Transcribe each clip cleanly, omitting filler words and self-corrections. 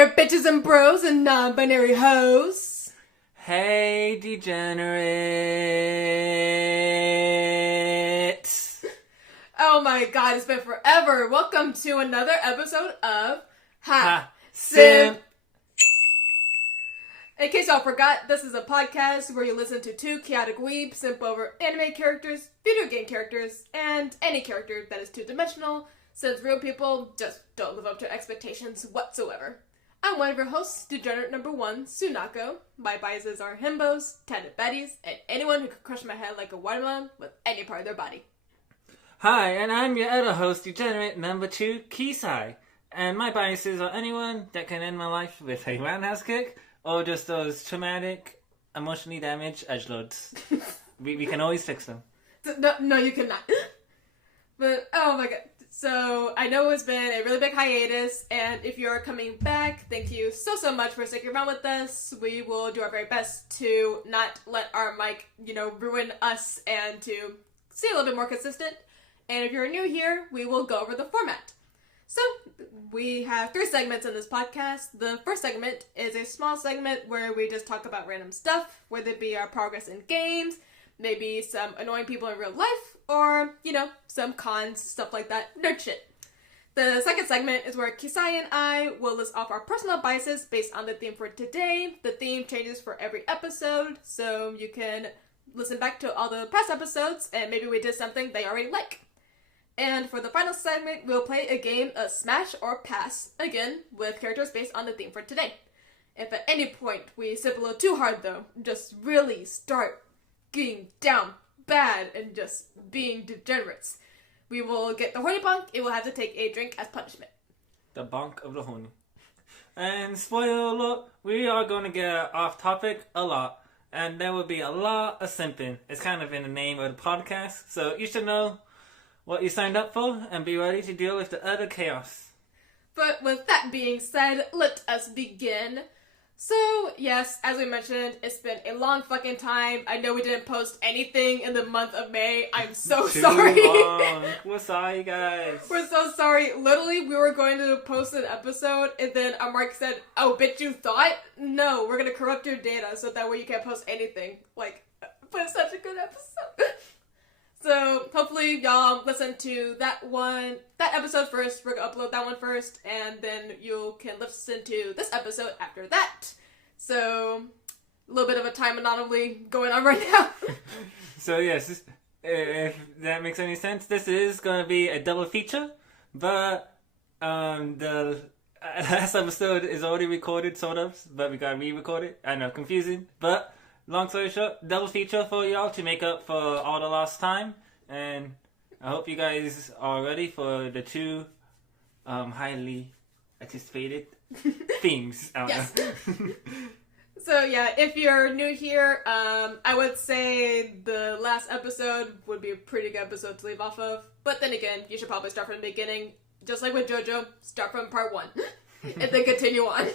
there, bitches and bros and non-binary hoes. Hey, degenerates. Oh my god, it's been forever. Welcome to another episode of SIMP. In case y'all forgot, this is a podcast where you listen to two chaotic weebs simp over anime characters, video game characters, and any character that is two-dimensional, since real people just don't live up to expectations whatsoever. I'm one of your hosts, Degenerate number 1, Sunako. My biases are himbos, tandem baddies, and anyone who could crush my head like a watermelon with any part of their body. Hi, and I'm your other host, Degenerate number 2, Kisai. And my biases are anyone that can end my life with a roundhouse kick, or just those traumatic, emotionally damaged edgelords. we can always fix them. No, you cannot. But, oh my god. So, I know it's been a really big hiatus, and if you're coming back, thank you so much for sticking around with us. We will do our very best to not let our mic, ruin us, and to stay a little bit more consistent. And if you're new here, we will go over the format. So, we have 3 segments in this podcast. The first segment is a small segment where we just talk about random stuff, whether it be our progress in games, maybe some annoying people in real life, or, some cons, stuff like that. Nerd shit. The second segment is where Kisai and I will list off our personal biases based on the theme for today. The theme changes for every episode, so you can listen back to all the past episodes, and maybe we did something they already like. And for the final segment, we'll play a game of Smash or Pass, again, with characters based on the theme for today. If at any point we sip a little too hard, though, just really start getting down bad and just being degenerates, we will get the horny bonk. It will have to take a drink as punishment. The bonk of the horny. And spoiler alert, we are going to get off topic a lot. And there will be a lot of simping. It's kind of in the name of the podcast. So you should know what you signed up for and be ready to deal with the utter chaos. But with that being said, let us begin. So, yes, as we mentioned, it's been a long fucking time. I know we didn't post anything in the month of May. I'm so sorry. Long. We're sorry, guys. We're so sorry. Literally, we were going to post an episode, and then Mark said, "Oh, bitch, you thought? No, we're going to corrupt your data so that way you can't post anything." But it's such a good episode. So, hopefully, y'all listen to that episode first. We're going to upload that one first, and then you can listen to this episode after that. So, a little bit of a time anomaly going on right now. So, yes, if that makes any sense, this is going to be a double feature, but the last episode is already recorded, sort of, but we got to re-record it. I know, confusing, but long story short, double feature for y'all to make up for all the lost time, and I hope you guys are ready for the 2 highly anticipated themes. Yes. So yeah, if you're new here, I would say the last episode would be a pretty good episode to leave off of, but then again, you should probably start from the beginning, just like with JoJo, start from part 1, and then continue on.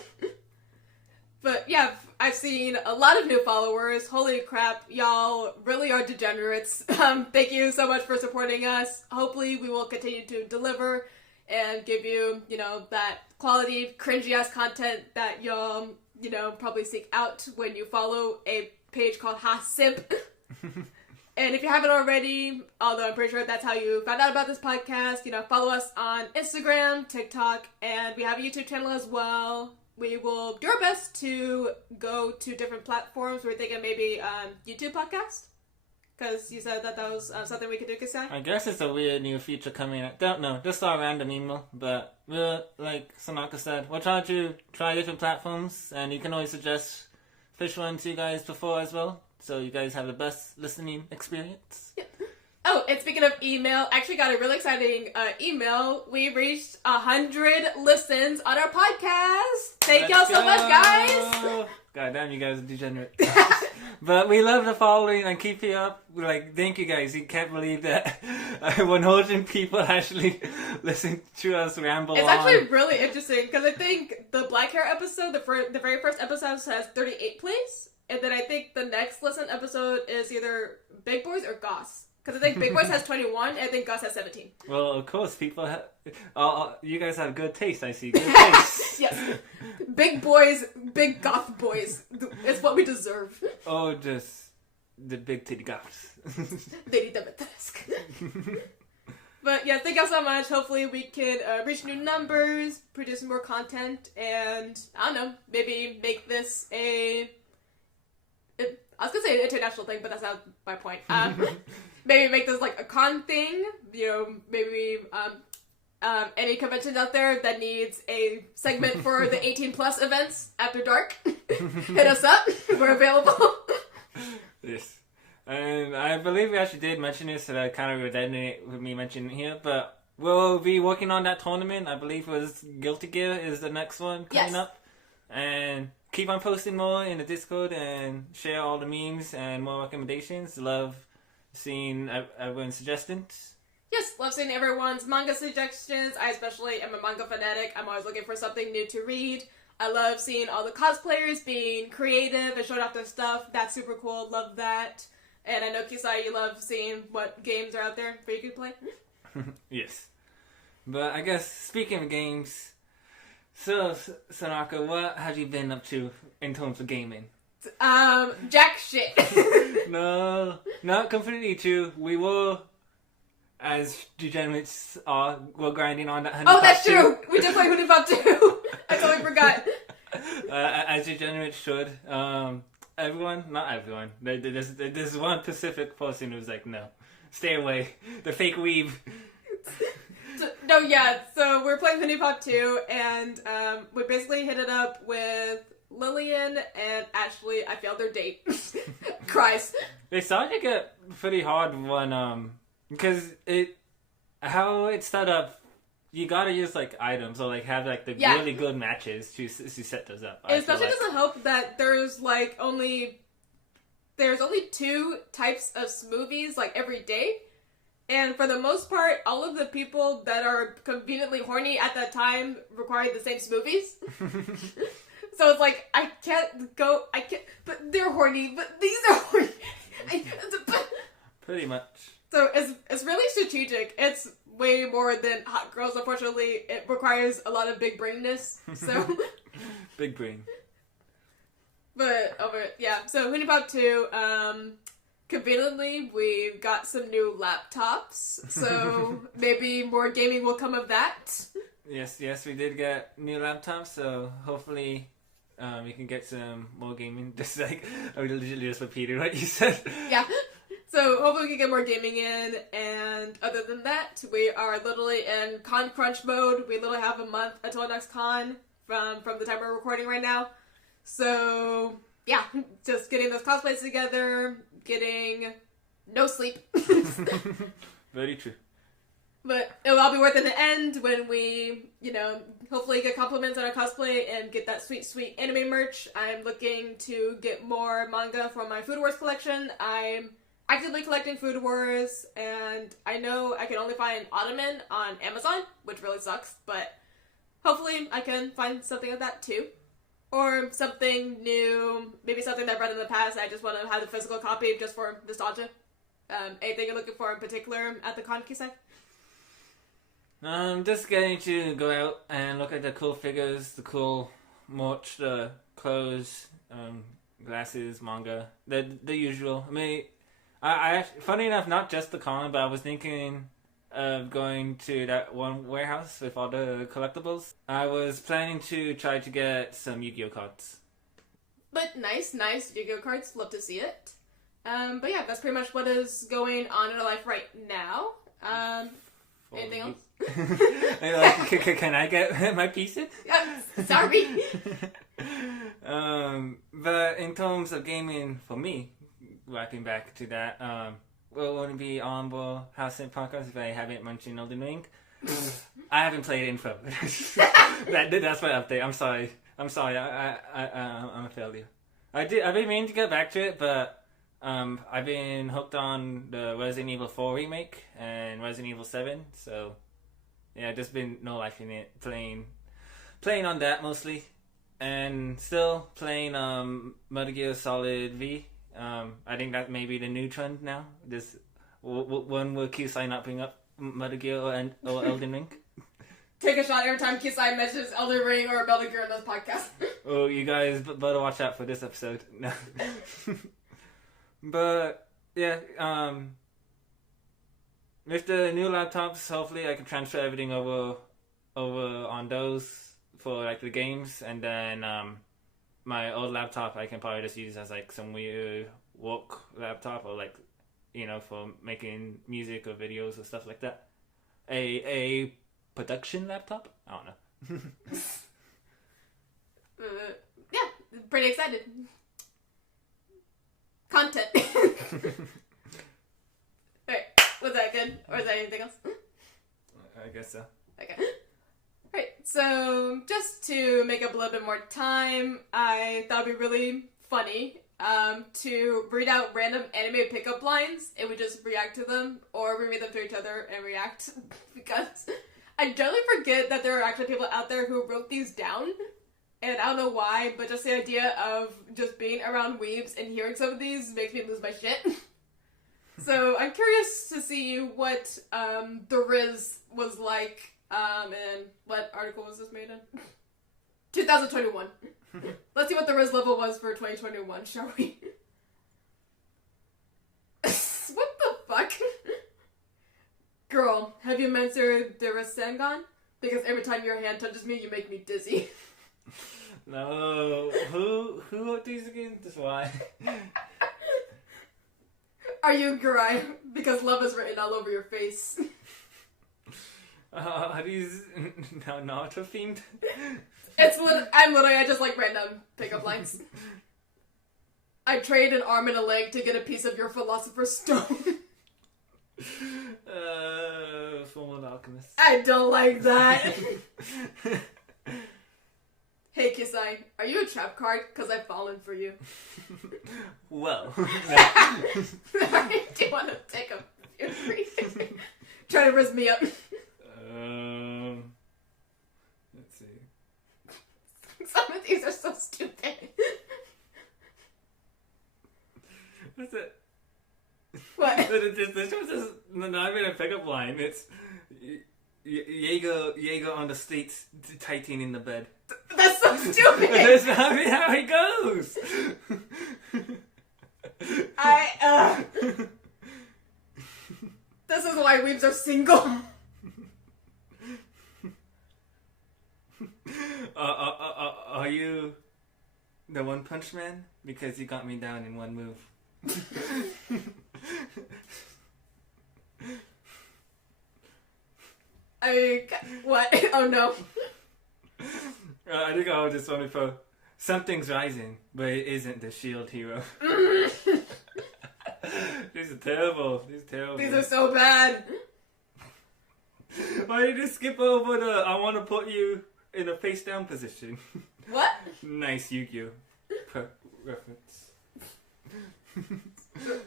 But yeah, I've seen a lot of new followers. Holy crap, y'all really are degenerates. Thank you so much for supporting us. Hopefully we will continue to deliver and give you, that quality, cringy-ass content that y'all, probably seek out when you follow a page called SIMP. And if you haven't already, although I'm pretty sure that's how you found out about this podcast, follow us on Instagram, TikTok, and we have a YouTube channel as well. We will do our best to go to different platforms. We're thinking maybe YouTube podcast? Because you said that was something we could do, Kasai? I guess it's a weird new feature coming out. Don't know, just saw a random email, but like Sanaka said, we're trying to try different platforms, and you can always suggest which ones you guys prefer as well, so you guys have the best listening experience. Yeah. Oh, and speaking of email, I actually got a really exciting email. We reached 100 listens on our podcast. Thank y'all so much, guys. God damn, you guys are degenerate. But we love the following and keep you up. Thank you guys. You can't believe that 100 people actually listen to us ramble on. It's actually really interesting because I think the black hair episode, the very first episode has 38 plays. And then I think the next listen episode is either Big Boys or Goss. Because I think Big Boys has 21, and I think Gus has 17. Well, of course, people have... you guys have good taste, I see. Good taste. Yes. Big boys, big goth boys. It's what we deserve. Oh, just the big titty goths. Lady Demetrisk. But yeah, thank y'all so much. Hopefully we can reach new numbers, produce more content, and I don't know, maybe make this I was gonna say an international thing, but that's not my point. Maybe make this like a con thing. You know, maybe any conventions out there that needs a segment for the 18 plus events after dark, hit us up. We're available. Yes. And I believe we actually did mention this, so that kind of redundant with me mentioning it here, but we'll be working on that tournament. I believe it was Guilty Gear is the next one coming up. And keep on posting more in the Discord and share all the memes and more recommendations. Love seeing everyone's suggestions. Yes, love seeing everyone's manga suggestions. I especially am a manga fanatic. I'm always looking for something new to read. I love seeing all the cosplayers being creative and showing off their stuff. That's super cool. Love that. And I know, Kisai, you love seeing what games are out there for you to play. Yes. But I guess, speaking of games, so, Sanaka, what have you been up to in terms of gaming? Jack shit. No, not completely true. We were, as degenerates are, we're grinding on that Honey Oh, Pot that's 2. true. We did play Honey Pot 2. I totally forgot. As degenerates should. Not everyone. There's one Pacific person who's like, no, stay away. The fake weeb. So we're playing Honey Pot 2, and we basically hit it up with Lillian and Ashley. I failed their date. Cries. It sounded like a pretty hard one, because how it's set up, you gotta use like items or like have like the really good matches to set those up. It especially doesn't help that there's only 2 types of smoothies like every day. And for the most part, all of the people that are conveniently horny at that time require the same smoothies. So it's like, but they're horny, but these are horny. Pretty much. So it's really strategic. It's way more than hot girls, unfortunately. It requires a lot of big brainness, so. Big brain. But, so Honey Pot 2, conveniently, we've got some new laptops, so maybe more gaming will come of that. Yes, we did get new laptops, so hopefully we can get some more gaming. Just like, I literally just repeated what you said. Yeah. So hopefully we can get more gaming in, and other than that, we are literally in con crunch mode. We literally have a month until next con from the time we're recording right now. So, yeah, just getting those cosplays together, getting no sleep. Very true. But it will all be worth it in the end when we, hopefully get compliments on our cosplay and get that sweet, sweet anime merch. I'm looking to get more manga for my Food Wars collection. I'm actively collecting Food Wars, and I know I can only find Ottoman on Amazon, which really sucks, but hopefully I can find something of that too. Or something new, maybe something that I've read in the past. I just want to have the physical copy just for nostalgia. Anything you're looking for in particular at the con, Kisai? Just getting to go out and look at the cool figures, the cool merch, the clothes, glasses, manga, the usual. I mean, I funny enough, not just the con, but I was thinking of going to that one warehouse with all the collectibles. I was planning to try to get some Yu-Gi-Oh cards. But nice Yu-Gi-Oh cards. Love to see it. But yeah, that's pretty much what is going on in our life right now. Anything else? Can I get my pieces? Sorry. But in terms of gaming for me, wrapping back to that, we'll only be on the House and Podcast if I haven't mentioned Elden Ring. I haven't played Info. That's my update. I'm sorry. I'm a failure. I've been meaning to get back to it, but I've been hooked on the Resident Evil 4 remake and Resident Evil 7, so yeah, just been no life in it. Playing on that mostly, and still playing Metal Gear Solid V. I think that may be the new trend now. Just when will Kisai not bring up Metal Gear or Elden Ring? Take a shot every time Kisai mentions Elden Ring or Metal Gear in this podcast. Oh, you guys better watch out for this episode. No. But yeah, with the new laptops, hopefully I can transfer everything over on those for like the games, and then my old laptop I can probably just use as like some weird work laptop, or like, you know, for making music or videos or stuff like that. A production laptop? I don't know. Yeah, pretty excited. Content. Alright, was that good? Or is that anything else? I guess so. Okay. Alright, so just to make up a little bit more time, I thought it'd be really funny to read out random anime pickup lines, and we just react to them, or we read them to each other and react, because I generally forget that there are actually people out there who wrote these down, and I don't know why, but just the idea of just being around weebs and hearing some of these makes me lose my shit. So I'm curious to see what the Riz was like, and what article was this made in? 2021. Let's see what the Riz level was for 2021, shall we? What the fuck? Girl, have you mastered the Rasengan? Because every time your hand touches me, you make me dizzy. No, who wrote these again? Just why? Are you Gurai? Because love is written all over your face. Are these now Naruto themed? I just like random pickup lines. I trade an arm and a leg to get a piece of your philosopher's stone. Former alchemist. I don't like that. Hey Kisai, are you a trap card? Cause I've fallen for you. Well. Do you want to take a few free? Try to riz me up. Let's see. Some of these are so stupid. What's it? What? This was just not even a pickup line. It's Jaeger on the streets, tighting in the bed. That's so stupid. That's not how he goes. This is why weebs are single. Are you the One Punch Man? Because you got me down in one move. What? Oh no. I think I was just only for something's rising, but it isn't the shield hero. These are terrible. These are so bad. Why did you skip over the I want to put you in a face down position? What? Nice Yu-Gi-Oh! Reference.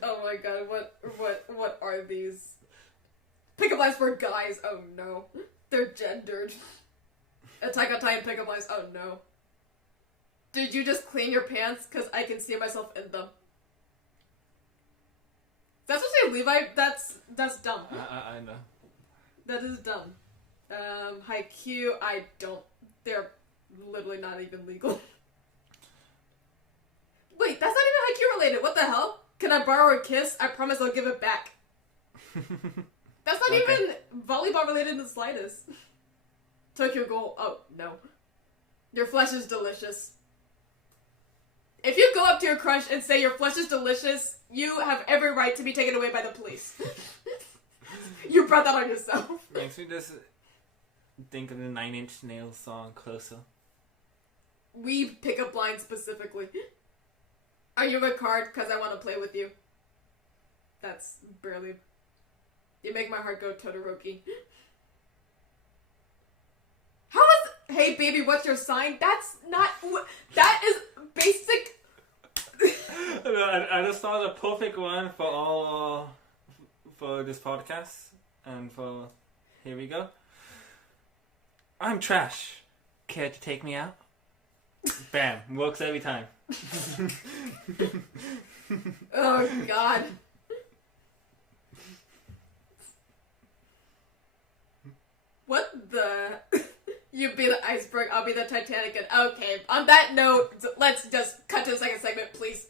Oh my god, what are these? Pickup lines for guys, oh no. They're gendered. Attack on Titan pickup lines, oh no. Did you just clean your pants? Cause I can see myself in them. That's what say Levi, that's dumb. I know. That is dumb. Haikyuu, I don't, they're literally not even legal. Wait, that's not even Haikyuu related, what the hell? Can I borrow a kiss? I promise I'll give it back. That's not even volleyball related in the slightest. Tokyo Ghoul, oh no. Your flesh is delicious. If you go up to your crush and say your flesh is delicious, you have every right to be taken away by the police. You brought that on yourself. Makes me just think of the 9 Inch Nails song, Closer. We pick up lines specifically. Are you a card? Because I want to play with you. That's barely... You make my heart go Todoroki. How is... Hey baby, what's your sign? That's not... That is basic... I just thought a perfect one for all... for this podcast. And for... Here we go. I'm trash. Care to take me out? Bam. Works every time. Oh god. What the? You be the iceberg, I'll be the Titanic. And okay, on that note, let's just cut to the second segment, please.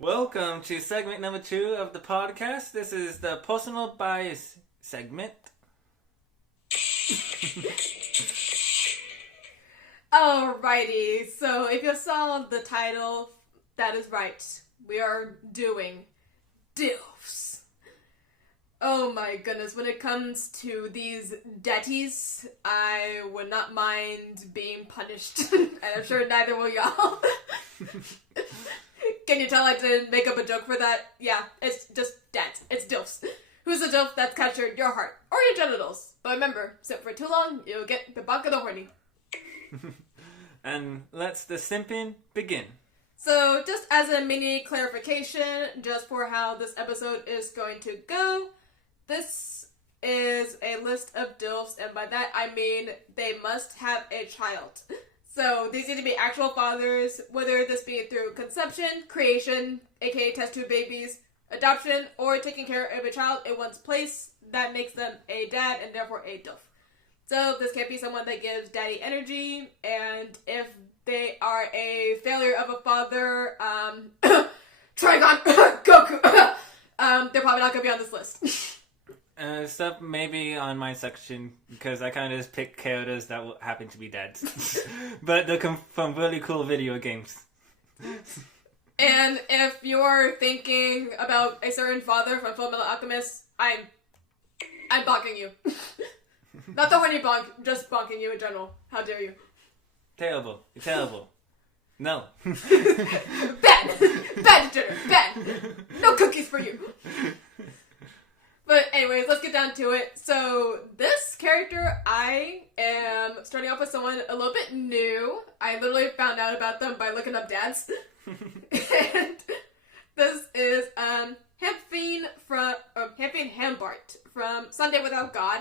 Welcome to segment number 2 of the podcast. This is the personal bias segment. Alrighty, so if you saw the title, that is right. We are doing DILFs. Oh my goodness, when it comes to these daddies, I would not mind being punished. And I'm sure neither will y'all. Can you tell I didn't make up a joke for that? Yeah, it's just dads. It's DILFs. Who's a DILF that's captured your heart or your genitals? But remember, sit for too long, you'll get the back of the horny. And let's the simping begin. So, just as a mini clarification, just for how this episode is going to go, this is a list of DILFs, and by that I mean they must have a child. So, these need to be actual fathers, whether this be through conception, creation, aka test tube babies, adoption, or taking care of a child in one's place. That makes them a dad and therefore a DILF. So, this can't be someone that gives daddy energy, and if they are a failure of a father, Trigon, Goku, they're probably not going to be on this list. Stuff maybe on my section, because I kind of just pick characters that happen to be dads. But they come from really cool video games. And if you're thinking about a certain father from Fullmetal Alchemist, I'm bonking you. Not the horny bonk, just bonking you in general. How dare you? Terrible. You're terrible. No. Bad! Bad, Jenner! Bad! No cookies for you! But anyways, let's get down to it. So, this character, I am starting off with someone a little bit new. I literally found out about them by looking up dads. And this is Hampfine Hambart from Sunday Without God.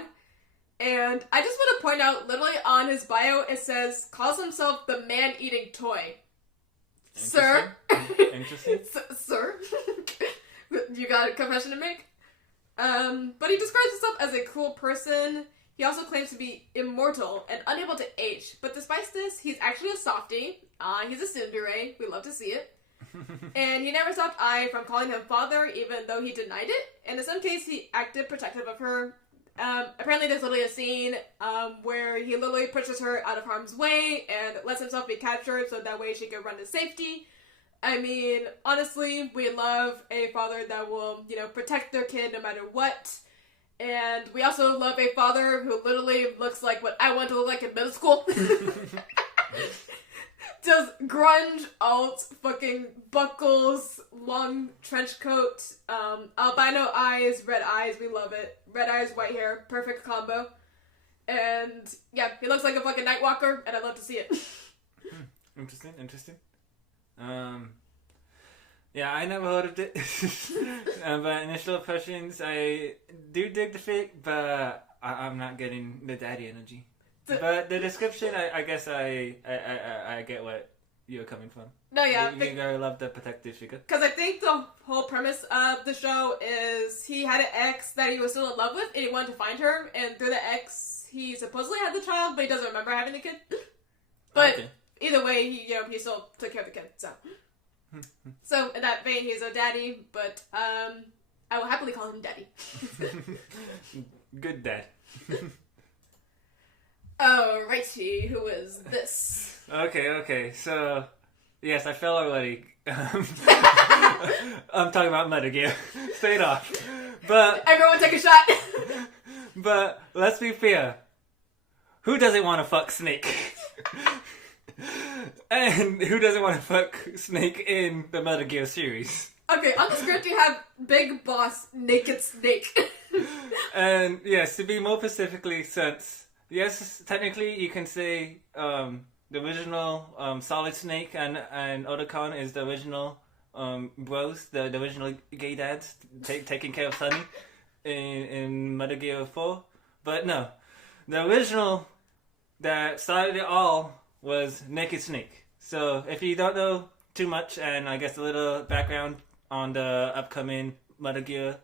And I just want to point out, literally on his bio, it says, calls himself the man-eating toy. Sir? Interesting. Sir? You got a confession to make? But he describes himself as a cool person. He also claims to be immortal and unable to age. But despite this, he's actually a softie. He's a tsundere. We love to see it. And he never stopped Ai from calling him father, even though he denied it. And in some case, he acted protective of her. Apparently there's literally a scene where he literally pushes her out of harm's way and lets himself be captured so that way she can run to safety. I mean, honestly, we love a father that will, protect their kid no matter what. And we also love a father who literally looks like what I want to look like in middle school. Just grunge, alt, fucking buckles, long trench coat, albino eyes, red eyes, we love it. Red eyes, white hair, perfect combo. And yeah, he looks like a fucking Nightwalker, and I love to see it. Interesting. Yeah, I never heard of it. But initial impressions, I do dig the fic, but I'm not getting the daddy energy. But the description, I guess I get what you're coming from. No, yeah. You gotta love the protective figure. Because I think the whole premise of the show is he had an ex that he was still in love with, and he wanted to find her, and through the ex, he supposedly had the child, but he doesn't remember having the kid. But okay. Either way, he still took care of the kid, so. So, in that vein, he's a daddy, but I will happily call him daddy. Good dad. Alrighty, who is this? Okay, so, yes, I fell already. I'm talking about Metal Gear. Straight off. But everyone take a shot! But, let's be fair. Who doesn't want to fuck Snake? And who doesn't want to fuck Snake in the Metal Gear series? Okay, on the script you have Big Boss Naked Snake. And yes, to be more specifically, since yes, technically you can say the original Solid Snake and Otacon is the original bros, the original gay dads taking care of Sunny in Metal Gear 4. But no, the original that started it all was Naked Snake. So if you don't know too much, and I guess a little background on the upcoming Metal Gear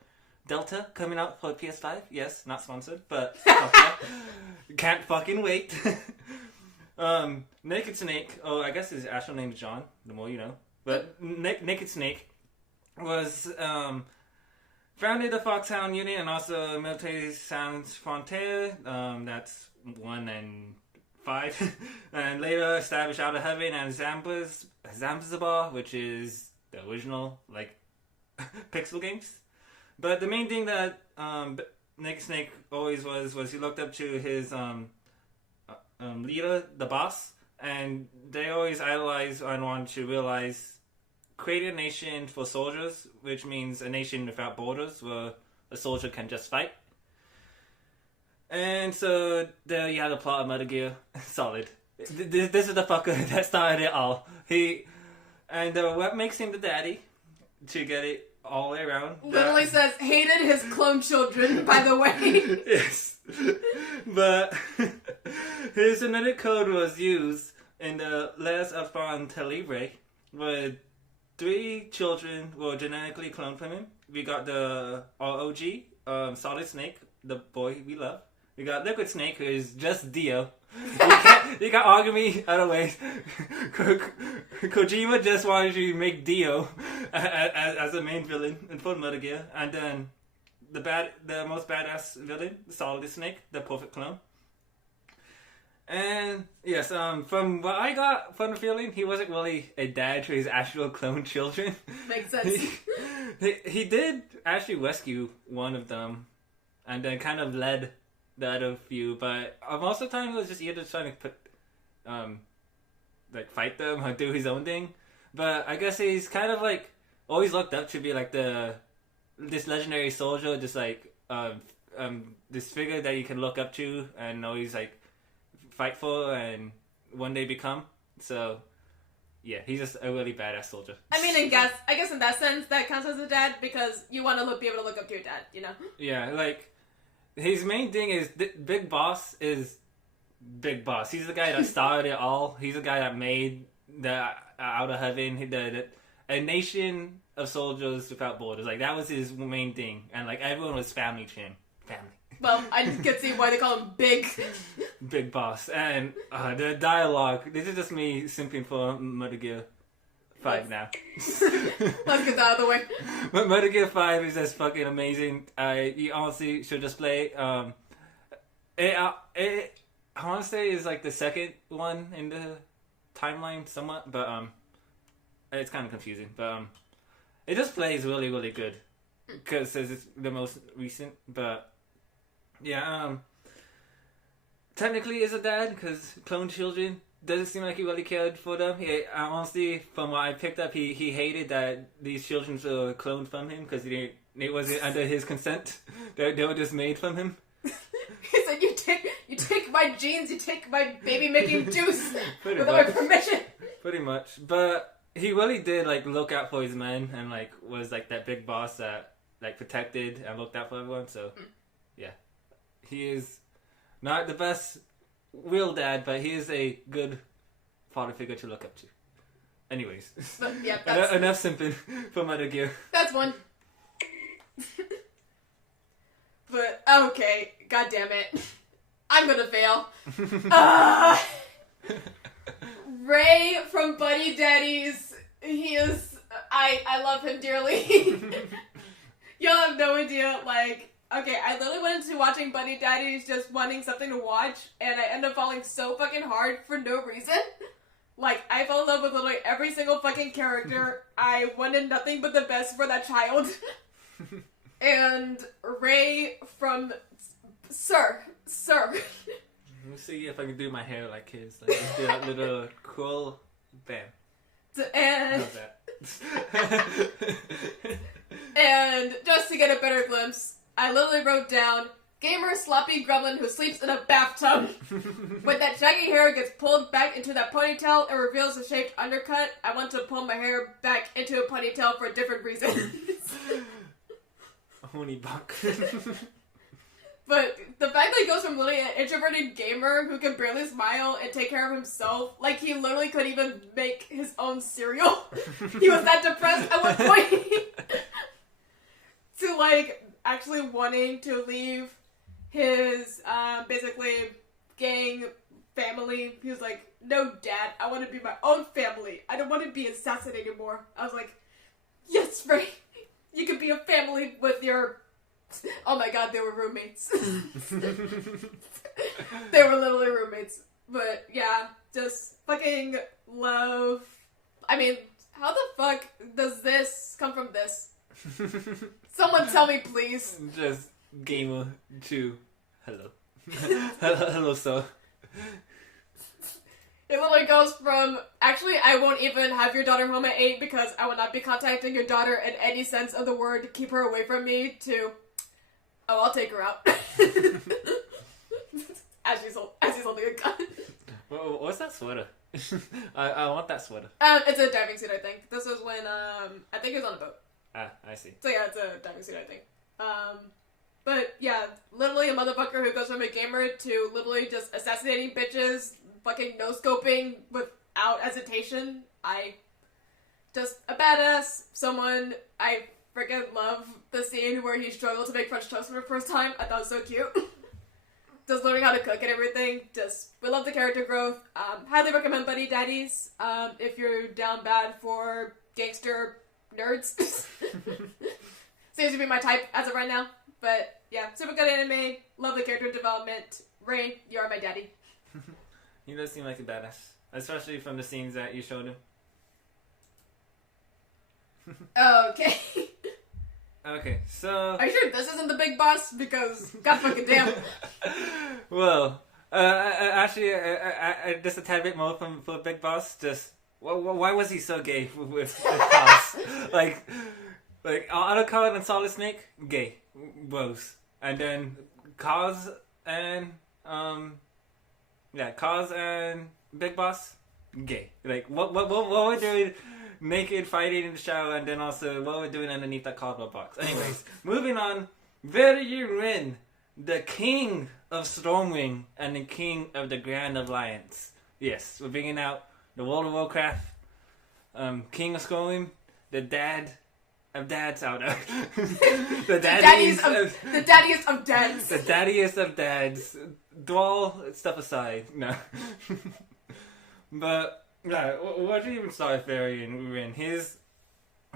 Delta coming out for PS5. Yes, not sponsored, but okay. Can't fucking wait. Naked Snake, oh, I guess his actual name is John, the more you know. But Naked Snake was founded the Foxhound Unit and also Military Sans Frontier. That's 1 and 5. And later established Outer Heaven and Zanzibar, which is the original, like, pixel games. But the main thing that Naked Snake always was he looked up to his leader, the boss, and they always idolized and wanted to realize create a nation for soldiers, which means a nation without borders where a soldier can just fight. And so there you have the plot of Metal Gear. Solid. This is the fucker that started it all. What makes him the daddy, to get it all the way around. Literally says, hated his clone children, by the way. Yes. But his genetic code was used in the Les Enfants Terribles, where 3 children were genetically cloned from him. We got the ROG, Solid Snake, the boy we love. We got Liquid Snake, who is just Dio. You can't argue me other ways. Kojima just wanted to make Dio as the main villain in full Metal Gear. And then the most badass villain, Solid Snake, the perfect clone. And yes, from what I got from the feeling, he wasn't really a dad to his actual clone children. Makes sense. He did actually rescue one of them, and then kind of led the other few. But most of the time, it was just either trying to fight them or do his own thing. But I guess he's kind of like always looked up to be like this legendary soldier, just like this figure that you can look up to and always like fight for and one day become. So yeah, he's just a really badass soldier. I mean, I guess in that sense that counts as a dad, because you want to be able to look up to your dad, you know? Yeah, like his main thing is Big Boss is Big Boss. He's the guy that started it all. He's the guy that made the Outer Heaven, a nation of soldiers without borders. Like that was his main thing, and like everyone was family to him. Family. Well, I could see why they call him Big. Big Boss. And the dialogue, this is just me simping for Metal Gear 5 now. Let's get that out of the way. But Metal Gear 5 is just fucking amazing. You honestly should just play. I want to say is like the second one in the timeline somewhat, but it's kind of confusing. But it just plays really, really good. Because it's the most recent, but yeah, technically is a dad, because clone children, doesn't seem like he really cared for them. Honestly, from what I picked up, he hated that these children were cloned from him, because it wasn't under his consent. They were just made from him. He said, you take my genes, you take my baby-making juice without my permission. Pretty much. But he really did, like, look out for his men, and, like, was, like, that big boss that, like, protected and looked out for everyone, so, yeah. He is not the best real dad, but he is a good father figure to look up to. Anyways. But, yeah, enough simping for Metal Gear. That's one. But, okay, god damn it. I'm gonna fail. Ray from Buddy Daddies, he is, I love him dearly. Y'all have no idea, like, okay, I literally went into watching Buddy Daddies just wanting something to watch, and I ended up falling so fucking hard for no reason. Like, I fell in love with literally every single fucking character. I wanted nothing but the best for that child. And Ray from Sir. Let me see if I can do my hair like his. Like, just do that little cool bam. And How's that? And just to get a better glimpse, I literally wrote down, gamer sloppy gremlin who sleeps in a bathtub. When that shaggy hair gets pulled back into that ponytail and reveals a shaped undercut, I want to pull my hair back into a ponytail for different reasons. Honey buck. But the fact that he goes from literally an introverted gamer who can barely smile and take care of himself, like he literally couldn't even make his own cereal. He was that depressed at one point. to like actually wanting to leave his basically gang family. He was like, no, Dad, I want to be my own family. I don't want to be assassinated anymore. I was like, yes, Ray, you could be a family with your... Oh my god, they were roommates. They were literally roommates. But yeah, just fucking love... I mean, how the fuck does this come from this? Someone tell me, please. Just Gamer 2. Hello. Hello, sir. It literally goes from, actually, I won't even have your daughter home at 8 because I will not be contacting your daughter in any sense of the word to keep her away from me, to, oh, I'll take her out. as he's holding a gun. What's that sweater? I want that sweater. It's a diving suit, I think. This was when, I think he was on a boat. Ah, I see. So yeah, it's a diving suit, I think. But yeah, literally a motherfucker who goes from a gamer to literally just assassinating bitches, fucking no-scoping without hesitation. Just a badass, someone, I freaking love the scene where he struggled to make French toast for the first time. I thought it was so cute. Just learning how to cook and everything. We love the character growth. Highly recommend Buddy Daddies, if you're down bad for gangster nerds. Seems to be my type as of right now. But yeah, super good anime. Love the character development. Rain, you are my daddy. He does seem like a badass. Especially from the scenes that you showed him. Okay. Okay, so... Are you sure this isn't the big boss? Because, god fucking damn. Well, actually, just a tad bit more for Big Boss. Just, why was he so gay with Cos? like, Alucard and Solid Snake, gay. Gross. And then Cos and, Cos and Big Boss, gay. Like, what we're doing... naked fighting in the shower, and then also what we're doing underneath that cardboard box. Anyways, moving on. Very Rin, the king of Stormwind and the king of the Grand Alliance. Yes, we're bringing out the World of Warcraft, king of Stormwind, the dad of dads out there. the daddiest of dads. The daddiest of dads. Dwell stuff aside, no. But yeah, what do you even start with Rin? He's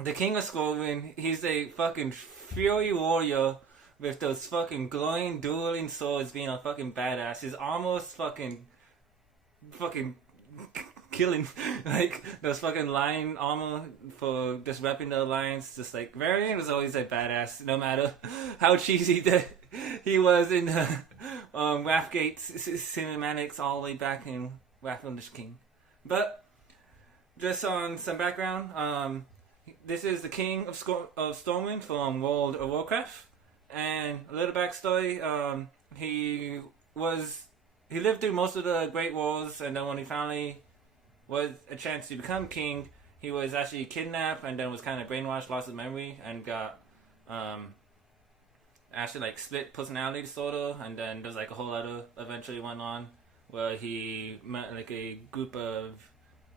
the king of Scotland. He's a fucking fury warrior with those fucking glowing dueling swords, being a fucking badass. He's almost fucking killing like those fucking lion armor for just repping the alliance. Just like Varian was always a badass, no matter how cheesy that he was in Wrathgate cinematics all the way back in Wrath of the King. But just on some background, this is the king of Stormwind from World of Warcraft, and a little backstory. He lived through most of the Great Wars, and then when he finally was a chance to become king, he was actually kidnapped and then was kind of brainwashed, lost his memory, and got actually like split personality disorder, and then there's like a whole other eventually went on where he met like a group of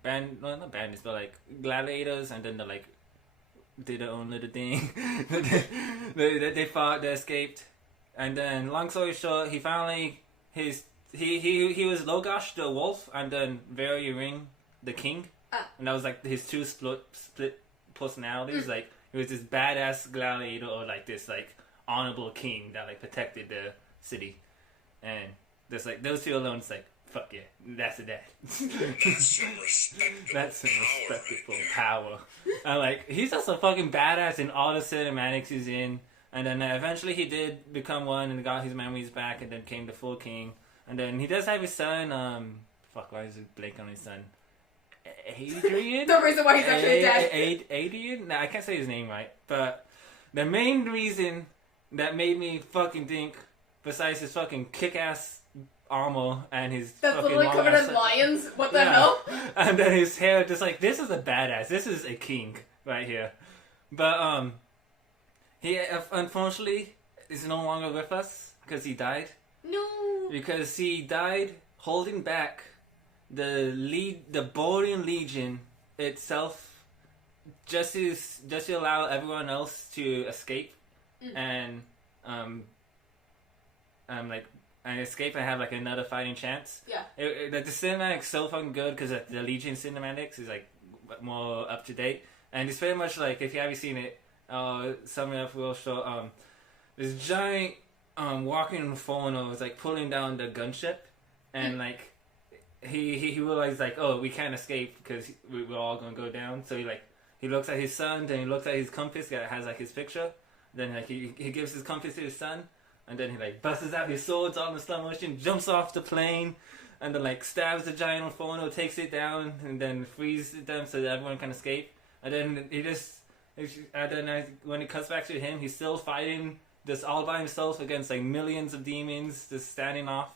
not bandits, but like gladiators, and then they like did their own little thing. they fought, they escaped, and then long story short, he finally he was Logash the wolf, and then Varian the king, and that was like his two split personalities. Like he was this badass gladiator, or like this like honorable king that like protected the city, and there's like those two alone. It's like fuck yeah, that's a dad. That's some respectful power. And like he's just a fucking badass in all the cinematics he's in. And then eventually he did become one and got his memories back, and then came the full king. And then he does have his son. Why is it blank on his son? Adrian. The reason why he's actually dead. Adrian. No, I can't say his name right. But the main reason that made me fucking think, besides his fucking kick-ass armor and his that's fucking literally covered in lions. What the hell? And then his hair, just like, this is a badass. This is a king right here. But he unfortunately is no longer with us because he died. No. Because he died holding back the Borean Legion itself, just to allow everyone else to escape. and like I escape and have like another fighting chance. Yeah. The cinematic's so fucking good because the Legion cinematics is like more up to date, and it's very much like if you haven't seen it, some of will show this giant walking inferno is like pulling down the gunship, and like he realized like, oh, we can't escape because we're all gonna go down. So he looks at his son, then he looks at his compass that has like his picture. Then like he gives his compass to his son, and then he like busts out his swords all in slow motion, jumps off the plane, and then like stabs the giant inferno, takes it down, and then frees them so that everyone can escape. And then when it cuts back to him, he's still fighting just all by himself against like millions of demons, just standing off.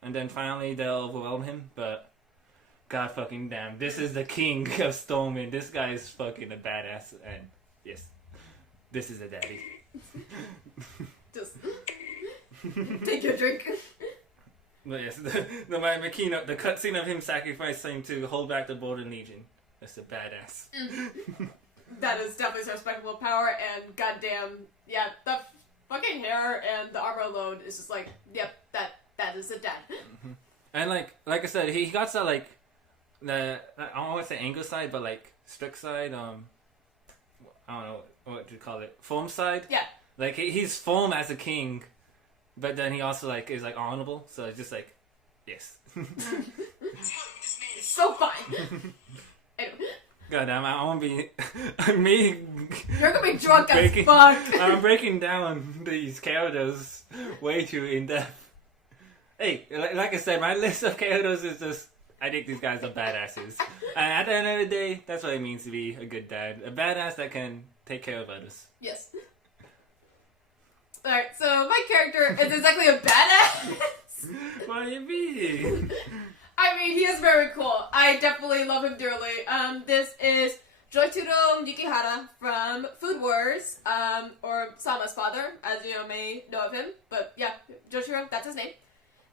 And then finally they'll overwhelm him, but god fucking damn, this is the king of Stormwind. This guy is fucking a badass, and yes, this is a daddy. Just take your drink. But yes, my keynote, the cutscene of him sacrificing to hold back the Golden Legion. That's a badass. That is definitely some respectable power, and goddamn, yeah, the fucking hair and the armor alone is just like, yep, that is a dad. Mm-hmm. And like I said, he got that like I don't want to say anger side, but like strict side. I don't know what to call it, foam side. Yeah. Like he's foam as a king, but then he also like is like honorable. So it's just like, yes. So fine. Anyway. God damn, I want to be me. You're gonna be drunk as fuck. I'm breaking down these characters way too in depth. Hey, like I said, my list of characters is just, I think these guys are badasses. And at the end of the day, that's what it means to be a good dad. A badass that can take care of others. Yes. Alright, so my character is exactly a badass. What do you mean? I mean, he is very cool. I definitely love him dearly. This is Joituro Yukihara from Food Wars, or Sama's father, as you may know of him. But yeah, Joituro, that's his name.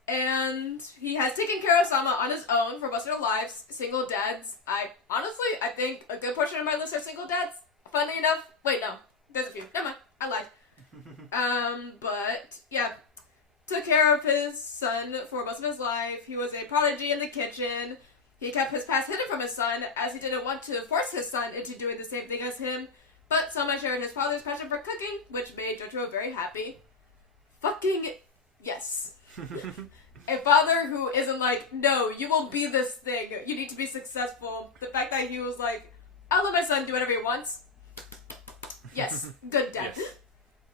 And he has taken care of Sama on his own for most of their lives, single dads. I think a good portion of my list are single dads. Funny enough, wait, no, there's a few. Never mind, I lied. But yeah, took care of his son for most of his life. He was a prodigy in the kitchen. He kept his past hidden from his son, as he didn't want to force his son into doing the same thing as him. But Sama shared his father's passion for cooking, which made Jotaro very happy. Fucking yes. A father who isn't like, no, you will be this thing. You need to be successful. The fact that he was like, I'll let my son do whatever he wants. Yes, good dad. Yes.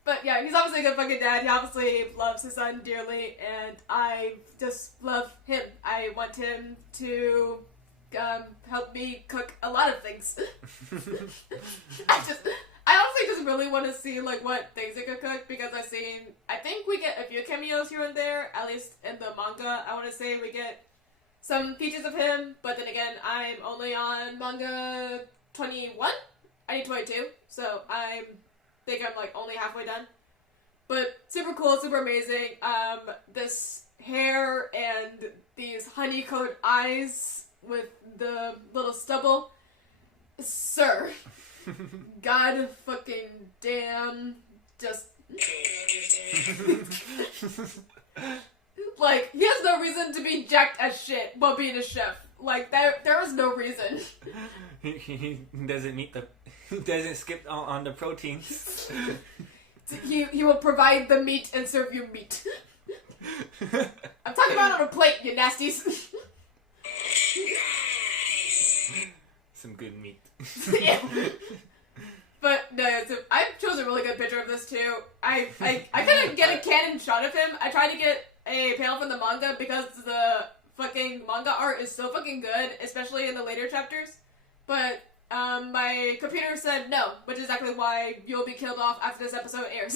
But yeah, he's obviously a good fucking dad. He obviously loves his son dearly, and I just love him. I want him to help me cook a lot of things. I honestly just really want to see like what things he could cook, because I think we get a few cameos here and there, at least in the manga. I want to say we get some features of him, but then again, I'm only on manga 21. I need 22, so I think I'm like only halfway done. But super cool, super amazing. This hair and these honey-colored eyes with the little stubble. Sir. God fucking damn. Just. Like, he has no reason to be jacked as shit while being a chef. Like, there is no reason. He doesn't he doesn't skip on the proteins. He will provide the meat and serve you meat. I'm talking about on a plate, you nasties. Some good meat. Yeah. But no, I chose a really good picture of this too. I couldn't get a canon shot of him. I tried to get a panel from the manga because the fucking manga art is so fucking good, especially in the later chapters. But my computer said no, which is exactly why you'll be killed off after this episode airs.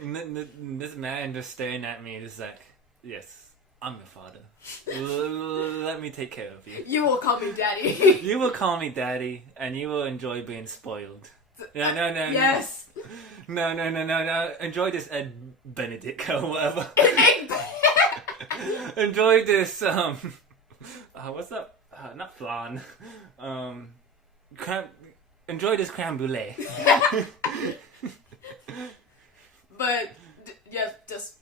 This man just staring at me is like, yes, I'm your father. Let me take care of you. You will call me daddy. You will call me daddy, and you will enjoy being spoiled. No. Yes. No. Enjoy this Ed Benedict or whatever. Enjoy this, what's up? Not flan. enjoy this creme brulee. But yeah, just.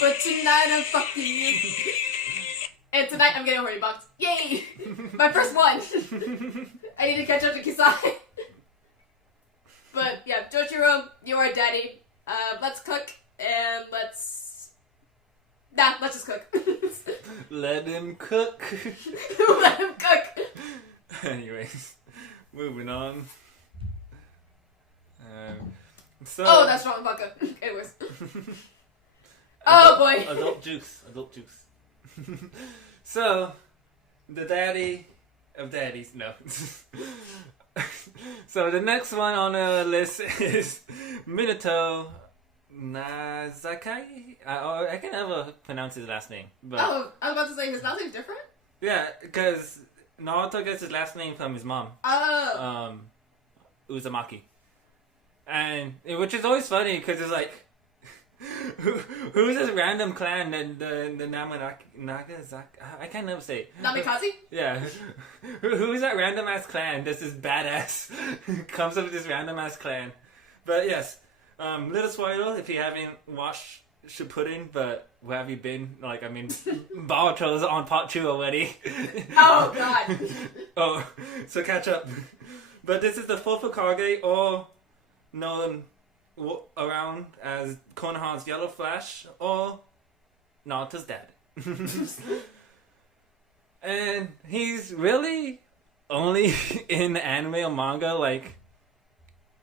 But tonight I'm fucking you. And tonight I'm getting already boxed. Yay! My first one! I need to catch up to Kisai. But yeah, Joshiro, you are daddy. Let's cook and let's just cook. Let him cook. Let him cook. Anyways, moving on. Oh, that's wrong vodka. Anyways. Oh boy. Adult juice. So, the daddy of daddies. No. So the next one on the list is Minato Nazakai. I can never pronounce his last name. But oh, I was about to say his last name's different? yeah, because Naruto gets his last name from his mom. Oh. Uzumaki. And which is always funny because it's like, who's this random clan that the Nagasaki? I can't never say it. Namikaze? Yeah. Who's that random ass clan that's this badass? Comes up with this random ass clan. But yes, little spoiler if you haven't watched Shippuden, but where have you been? Like, I mean, Boruto's on part 2 already. Oh god. Oh, so catch up. But this is the fourth Hokage, or known around as Konoha's Yellow Flash, or Naruto's dad. And he's really only in the anime or manga, like,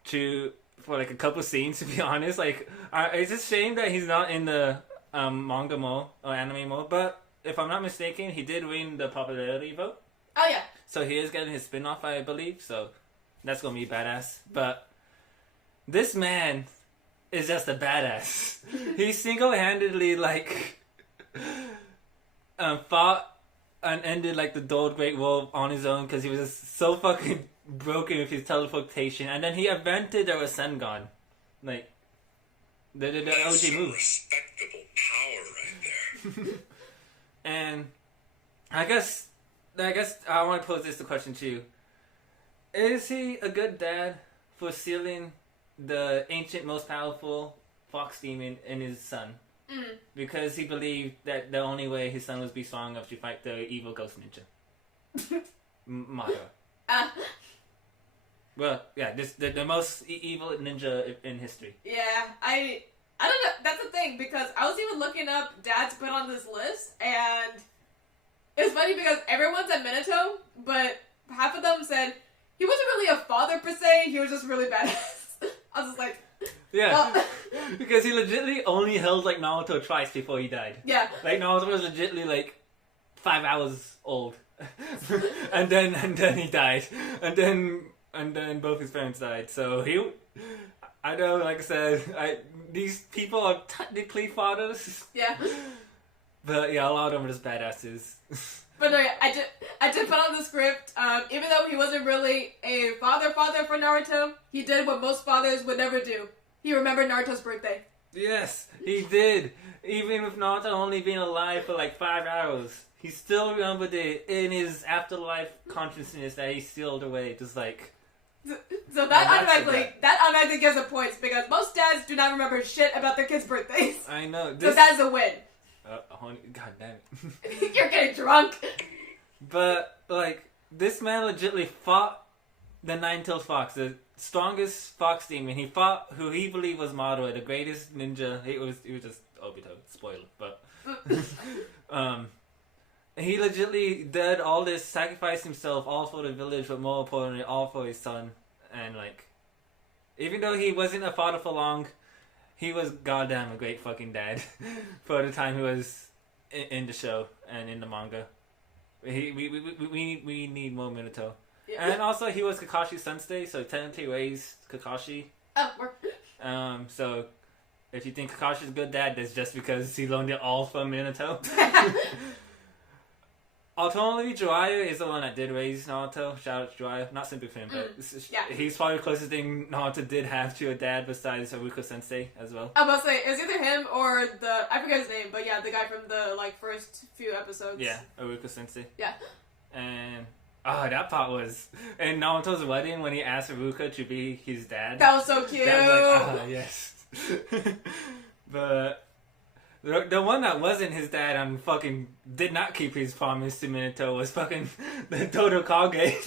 for like a couple scenes, to be honest. Like, it's a shame that he's not in the manga more, or anime more, but if I'm not mistaken, he did win the popularity vote. Oh yeah. So he is getting his spin-off, I believe, so that's gonna be badass. But this man is just a badass. He single-handedly, like, fought and ended, like, the Third Great War on his own because he was just so fucking broken with his teleportation. And then he invented the Rasengan. Like, the OG move. Respectable power right there. And I guess I want to pose this question to you. Is he a good dad for sealing the ancient, most powerful fox demon in his son? Because he believed that the only way his son would be strong enough to fight the evil ghost ninja. Madara. Well, yeah, the most evil ninja in history. Yeah, I don't know. That's the thing, because I was even looking up dads put on this list, and it's funny because everyone said Minato, but half of them said he wasn't really a father per se. He was just really badass. I was just like, yeah, well, because he legitimately only held like Naruto twice before he died. Yeah, like Naruto was legitimately like 5 hours old, and then he died, and then both his parents died. So I know, like I said, these people are technically fathers. Yeah. But yeah, a lot of them are just badasses. But no, yeah, I did put on the script. Even though he wasn't really a father for Naruto, he did what most fathers would never do. He remembered Naruto's birthday. Yes, he did. Even with Naruto only being alive for like 5 hours, he still remembered it in his afterlife consciousness that he sealed away. Just like. So that automatically gives him points, because most dads do not remember shit about their kids' birthdays. I know. So that is a win. God damn it. You're getting drunk. But, like, this man legitimately fought the Nine-Tailed Fox, the strongest fox demon. He fought who he believed was Madara, the greatest ninja. He was just Obito, spoiler, but he legitimately did all this, sacrificed himself, all for the village, but more importantly, all for his son. And, like, even though he wasn't a father for long, he was goddamn a great fucking dad for the time he was in the show and in the manga. We need more Minato. Yeah. And also, he was Kakashi's sensei, so technically raised Kakashi. Oh, so if you think Kakashi's a good dad, that's just because he learned it all from Minato. Alternatively, Jiraiya is the one that did raise Naruto. Shout out to Jiraiya. Not simply for him, but he's probably the closest thing Naruto did have to a dad besides Haruka Sensei as well. I must say, it's either him or I forget his name, but yeah, the guy from the first few episodes. Yeah, Haruka Sensei. Yeah. And Oh, that part was in Naruto's wedding when he asked Ruka to be his dad. That was so cute. That was like, yes. But the one that wasn't his dad and fucking did not keep his promise to Minato was fucking the Todo Kage.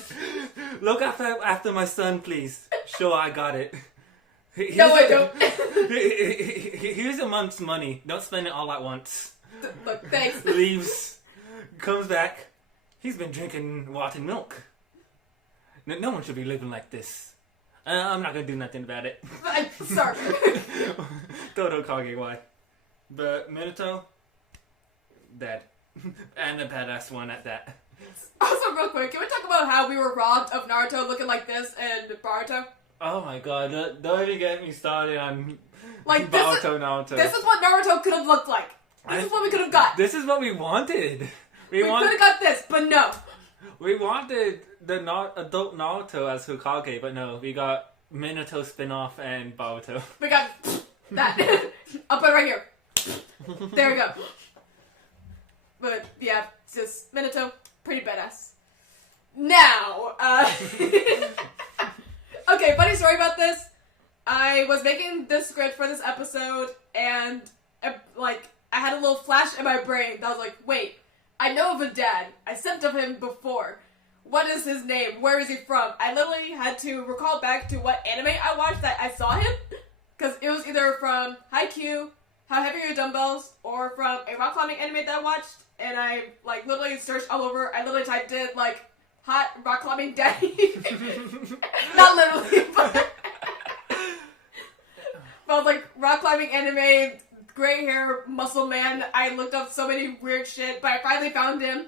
Look after my son, please. Sure, I got it. No, I don't. Here's a month's money. Don't spend it all at once. Look, thanks. Leaves. Comes back. He's been drinking rotten milk. No one should be living like this. I'm not gonna do nothing about it. I'm sorry. Todo Kage, why? But Minato, dad. And a badass one at that. Also, real quick, can we talk about how we were robbed of Naruto looking like this and Boruto? Oh my god, don't even get me started on Like, Naruto. This is what Naruto could have looked like. This is what we could have got. This is what we wanted. We could have got this, but no. We wanted the adult Naruto as Hokage, but no, we got Minato spin-off and Boruto. We got that. I'll put it right here. There we go. But yeah, just Minato, pretty badass. Now, okay, funny story about this. I was making this script for this episode, and I had a little flash in my brain that was like, wait, I know of a dad. I sent of him before. What is his name? Where is he from? I literally had to recall back to what anime I watched that I saw him, because it was either from Haikyuu, How Heavy Are Your Dumbbells, or from a rock climbing anime that I watched, and I literally searched all over. I literally typed in hot rock climbing daddy. Not literally, but I was like, rock climbing anime, gray hair, muscle man. I looked up so many weird shit, but I finally found him.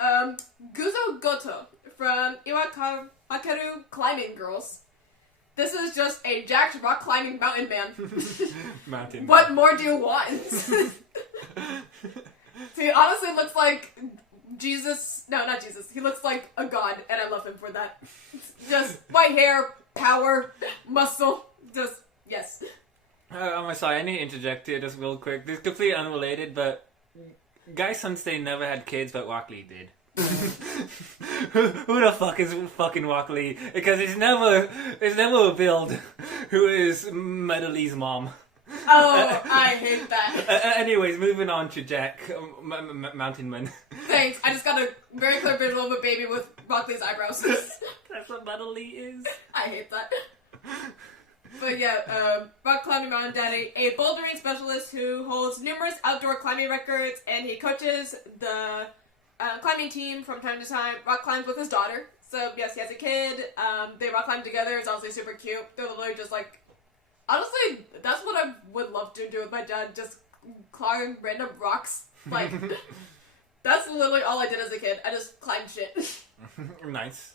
Guzo Goto from Iwakaru Climbing Girls. This is just a jacked rock climbing mountain man. Mountain. What more do you want? He honestly looks like Jesus. No, not Jesus. He looks like a god, and I love him for that. Just white hair, power, muscle. Just, yes. I'm sorry, I need to interject here just real quick. This is completely unrelated, but Guy Sensei never had kids, but Rock Lee did. Who the fuck is fucking Rock Lee? Because it's never revealed who is Metal Lee's mom. Oh, I hate that. Anyways, moving on to Jack, Mountain Man. Thanks. I just got a very clear visual of a baby with Rock Lee's eyebrows. That's what Metal Lee is. I hate that. But yeah, rock climbing mountain daddy, a bouldering specialist who holds numerous outdoor climbing records, and he coaches the climbing team from time to time. Rock climbs with his daughter. So yes, he has a kid. They rock climb together. It's obviously super cute. They're literally just honestly, that's what I would love to do with my dad. Just climb random rocks. That's literally all I did as a kid. I just climbed shit. Nice.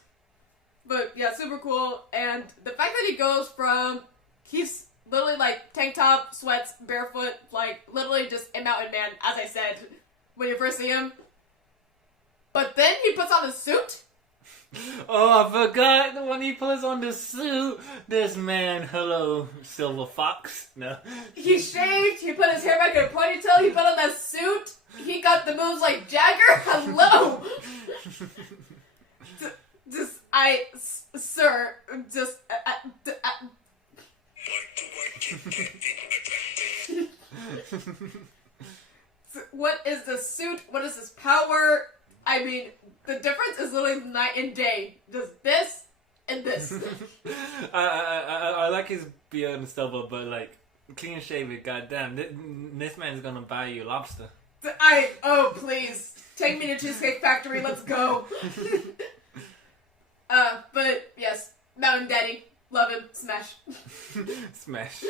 But yeah, super cool. And the fact that he goes from, he's literally tank top, sweats, barefoot, literally just a mountain man, as I said, when you first see him. But then he puts on a suit. Oh, I forgot when he puts on the suit. This man, hello, Silver Fox. No. He shaved, he put his hair back in a ponytail, he put on that suit, he got the moves like Jagger. Hello! Sir, just, what is the suit? What is his power? I mean, the difference is literally night and day. Just this and this. I like his beard and stuff, but clean shaven, goddamn. This man's gonna buy you lobster. Oh, please. Take me to Cheesecake Factory, let's go. But yes, Mountain Daddy, love him, smash. Smash.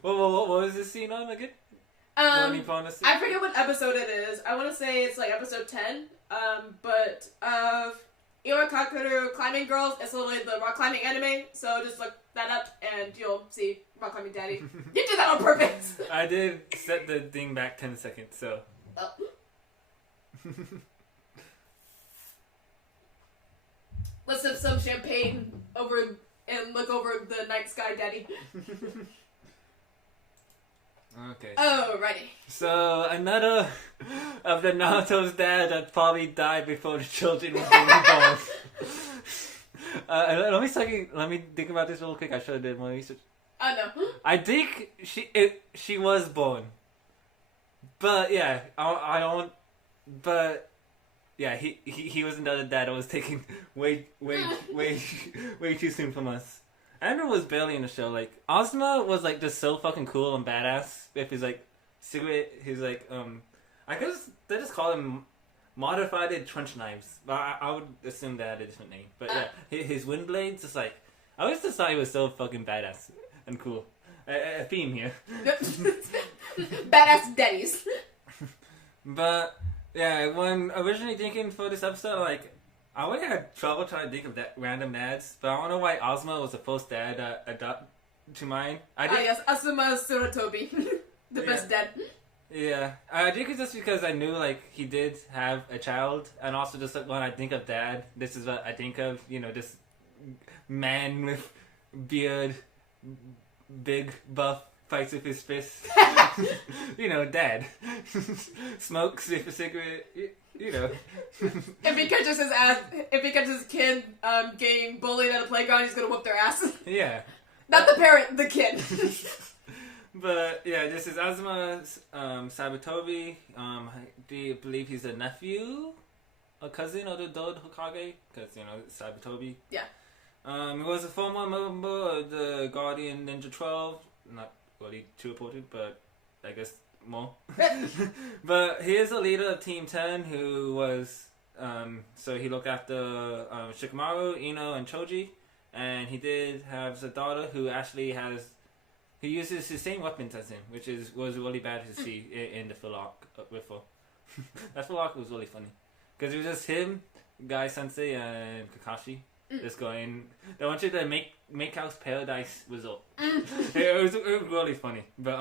What was this scene on again? I forget what episode it is. I want to say it's episode 10. But Iwakaru Climbing Girls is literally the rock climbing anime, so just look that up and you'll see Rock Climbing Daddy. You did that on purpose! I did set the thing back 10 seconds, so. Let's sip some champagne and look over the night sky, Daddy. Okay. Alrighty. So another of the Naruto's dad that probably died before the children were being born. Let me think about this real quick. I should have did more research. I know. I think she was born, but yeah, I don't. But yeah, he was another dad that was taken way too soon from us. Andrew was barely in the show. Like Ozma was like just so fucking cool and badass. If he's like cigarette, he's like I guess they just call him modified trench knives. But I would assume they had a different name. But yeah, his wind blades just like I always just thought he was so fucking badass and cool. A theme here. Badass daddies. But yeah, when originally thinking for this episode, like I would have had trouble trying to think of that random dads, but I don't know why Ozma was the first dad adopt to mine. Yes, Asuma Surutobi, the best dad. Yeah, I think it's just because I knew like he did have a child, and also just like when I think of dad, this is what I think of. You know, this man with beard, big buff, fights with his fist. You know, dad smokes with a cigarette. You know, if he catches his kid getting bullied at a playground, he's gonna whoop their ass. Yeah, not the parent, the kid. But yeah, this is Azuma Sabutobi. I believe he's a nephew, a cousin of the third Hokage, because you know Sabutobi. Yeah. He was a former member of the Guardian Ninja 12. Not really too reported, but I guess more. But he is a leader of Team 10, who was so he looked after Shikamaru, Ino, and Choji, and he did have a daughter who actually he uses the same weapons as him, which was really bad to see in the full arc with her. That full arc was really funny because it was just him, Guy Sensei, and Kakashi just going. They want you to make House Paradise result. It was really funny, but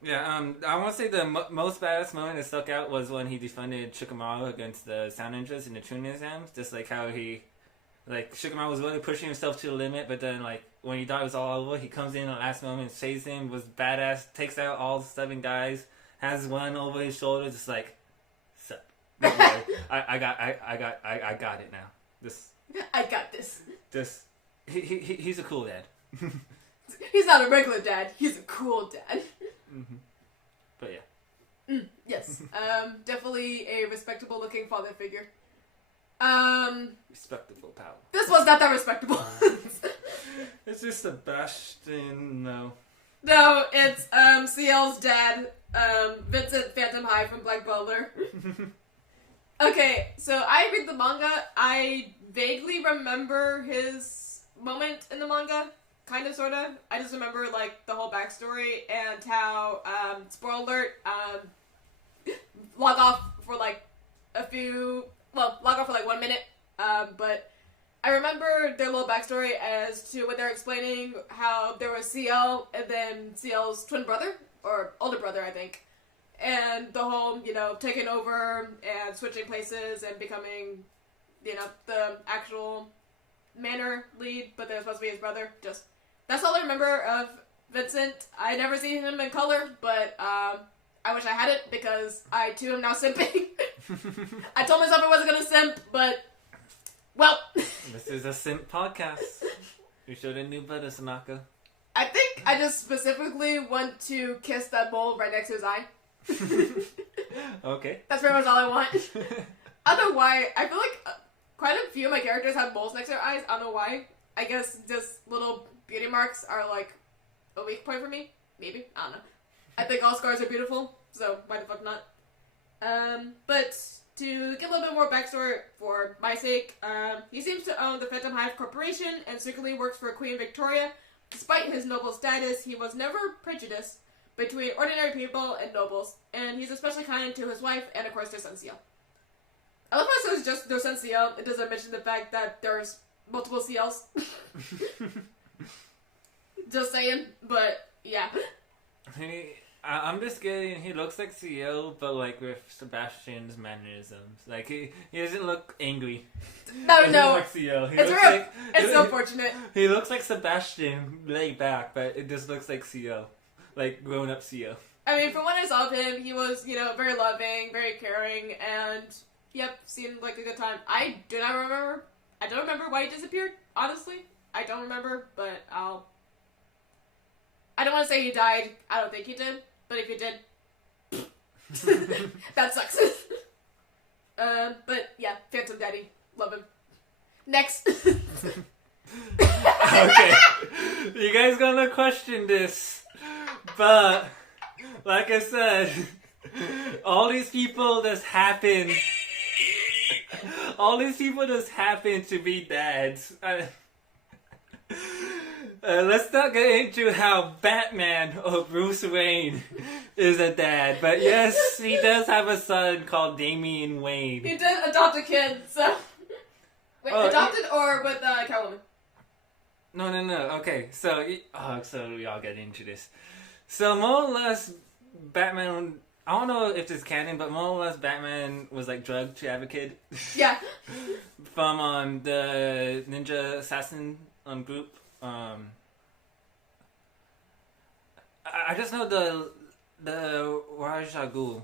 yeah, I want to say the most badass moment that stuck out was when he defended Shikamaru against the Sound Ninjas in the Chunin exams. Just like how Shikamaru was really pushing himself to the limit, but then like when he thought it was all over, he comes in at the last moment, saves him, was badass, takes out all 7 guys, has one over his shoulder, just like, sup. I got it now. I got this. He's a cool dad. He's not a regular dad. He's a cool dad. Mm-hmm. But yeah. Yes. Definitely a respectable looking father figure. Respectable power. This was not that respectable. It's just Sebastian. No, it's CL's dad, Vincent Phantom High from Black Butler. Okay, so I read the manga. I vaguely remember his moment in the manga, kind of, sort of. I just remember like the whole backstory and how spoiler alert, log off for like 1 minute, but I remember their little backstory as to when they're explaining how there was CL and then CL's twin brother, or older brother, I think, and the whole, taking over and switching places and becoming, the actual manor lead, but they're supposed to be his brother. That's all I remember of Vincent. I never seen him in color, but I wish I had it because I too am now simping. I told myself I wasn't gonna simp, but well. This is a simp podcast. You should have knew better, Sanaka. I think I just specifically want to kiss that mole right next to his eye. Okay. That's pretty much all I want. I don't know why. I feel like quite a few of my characters have moles next to their eyes. I don't know why. I guess just little beauty marks are like a weak point for me. Maybe. I don't know. I think all scars are beautiful, so why the fuck not? But to get a little bit more backstory for my sake, he seems to own the Phantom Hive Corporation and secretly works for Queen Victoria. Despite his noble status, he was never prejudiced between ordinary people and nobles, and he's especially kind to his wife and, of course, their son CL. I love how it says just their son CL. It doesn't mention the fact that there's multiple CLs. Just saying, but yeah. I'm just kidding. He looks like CL, but like with Sebastian's mannerisms. Like he doesn't look angry. No. He looks like CL. It's so fortunate. He looks like Sebastian laid back, but it just looks like CL, like grown up CL. I mean, from what I saw of him, he was, very loving, very caring, and, seemed like a good time. I don't remember why he disappeared, honestly. I don't remember, but I don't want to say he died. I don't think he did, but if he did, that sucks. But yeah, Phantom Daddy. Love him. Next. Okay. You guys gonna question this, but like I said, all these people just happen to be dads. Let's not get into how Batman or Bruce Wayne is a dad, but yes, he does have a son called Damian Wayne. He did adopt a kid, so... Wait, adopted or with Catwoman? No. Okay, so we all get into this. So more or less, Batman. I don't know if this is canon, but more or less, Batman was like drugged to have a kid. Yeah. From the Ninja Assassin group. I just know the Rajagul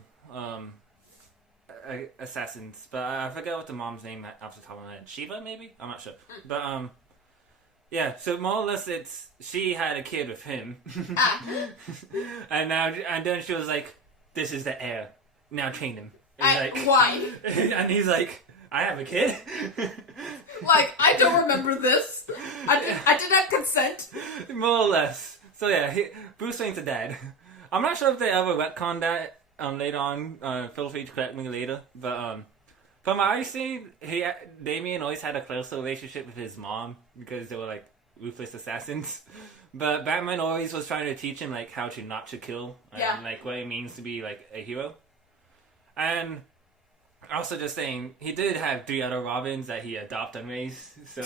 assassins, but I forget what the mom's name off the top of my head. Shiva, maybe? I'm not sure. But yeah. So more or less, she had a kid with him, and then she was like, "This is the heir. Now train him." Why? And he's like, "I have a kid." Like, I don't remember this. I did not consent. More or less. So yeah, Bruce Wayne's a dad. I'm not sure if they ever retconned that later on. Feel free to correct me later. But from what I see, Damian always had a close relationship with his mom because they were like ruthless assassins. But Batman always was trying to teach him like how to not to kill and like what it means to be like a hero. And also just saying, he did have 3 other Robins that he adopted and raised, so...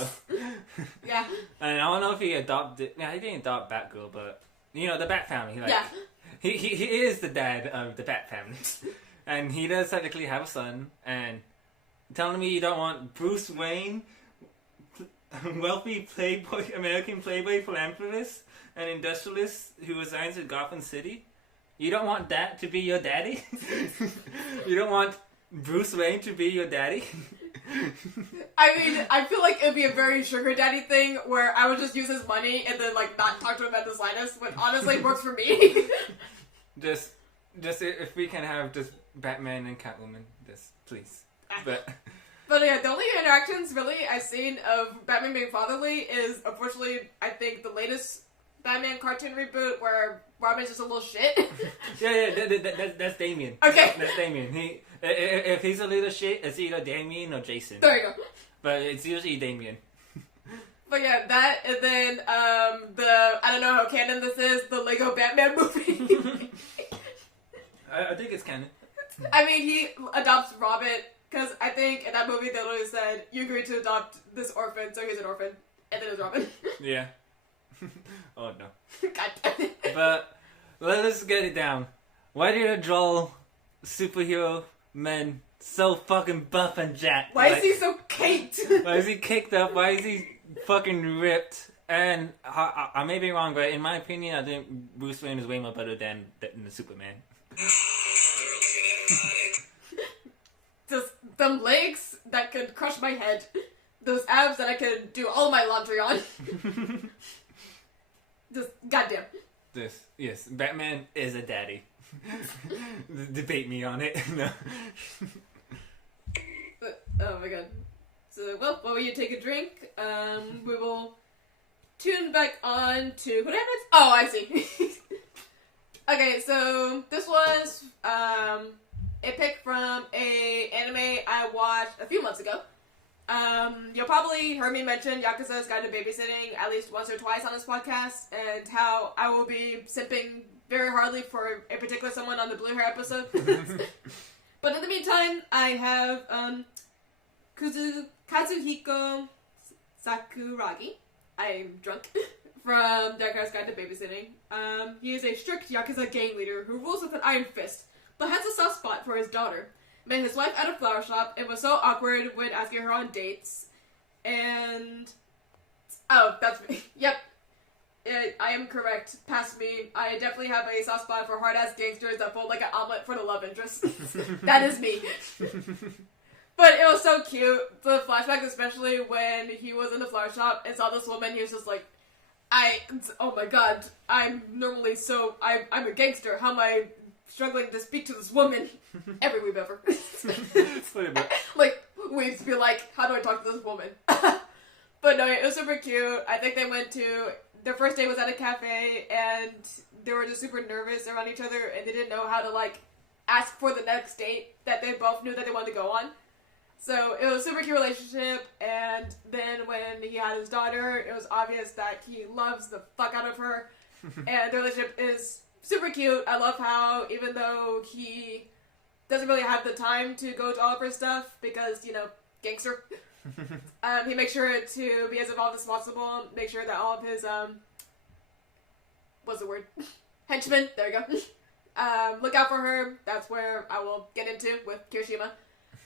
Yeah. And I don't know if he adopted... Yeah, he didn't adopt Batgirl, but... the Bat family. Like, yeah. He is the dad of the Bat family. And he does technically have a son, and... Telling me you don't want Bruce Wayne, wealthy American playboy philanthropist, and industrialist who resides in Gotham City? You don't want that to be your daddy? You don't want... Bruce Wayne to be your daddy? I mean, I feel like it'd be a very sugar daddy thing where I would just use his money and then like not talk to him at the slightest, but honestly works for me. just if we can have just Batman and Catwoman, just please. But yeah, the only interactions really I've seen of Batman being fatherly is unfortunately I think the latest Batman cartoon reboot where Robin's just a little shit. that's Damian. Okay. That's Damian. If he's a little shit, it's either Damian or Jason. There you go. But it's usually Damian. But yeah, that, and then, I don't know how canon this is, the Lego Batman movie. I think it's canon. I mean, he adopts Robin, because I think in that movie they literally said, you agreed to adopt this orphan, so he's an orphan. And then it's Robin. Yeah. Oh no. God damn it. But, let's get it down. Why did you draw superhero men so fucking buff and jacked? Why is he so caked? Why is he caked up? Why is he fucking ripped? And I may be wrong, but in my opinion, I think Bruce Wayne is way more better than the Superman. Just them legs that could crush my head. Those abs that I could do all my laundry on. Just goddamn. Yes, Batman is a daddy. Debate me on it. No. Oh my god. So, well, while you take a drink, we will tune back on to what happens. Oh, I see. Okay, so this was a pick from a anime I watched a few months ago. You'll probably heard me mention Yakuza's Guide to Babysitting at least once or twice on this podcast, and how I will be simping very hardly for a particular someone on the Blue Hair episode. But in the meantime, I have Kazuhiko Sakuragi. I'm drunk. From Yakuza's Guide to Babysitting. He is a strict Yakuza gang leader who rules with an iron fist, but has a soft spot for his daughter. Met his wife at a flower shop and was so awkward when asking her on dates. And... oh, that's me. Yep. I am correct. Past me, I definitely have a soft spot for hard-ass gangsters that fold like an omelet for the love interest. That is me. But it was so cute. The flashback, especially when he was in the flower shop and saw this woman, he was just like, oh my god, I'm normally so, I'm a gangster. How am I struggling to speak to this woman? Every weeb ever. Like, weebs be like, how do I talk to this woman? But no, it was super cute. I think they went to, their first day was at a cafe, and they were just super nervous around each other, and they didn't know how to, like, ask for the next date that they both knew that they wanted to go on. So it was a super cute relationship, and then when he had his daughter, it was obvious that he loves the fuck out of her, and their relationship is super cute. I love how, even though he doesn't really have the time to go to all of her stuff, because, you know, gangster, he makes sure to be as involved as possible, make sure that all of his, what's the word? Henchmen, there you go. Look out for her. That's where I will get into with Kirishima.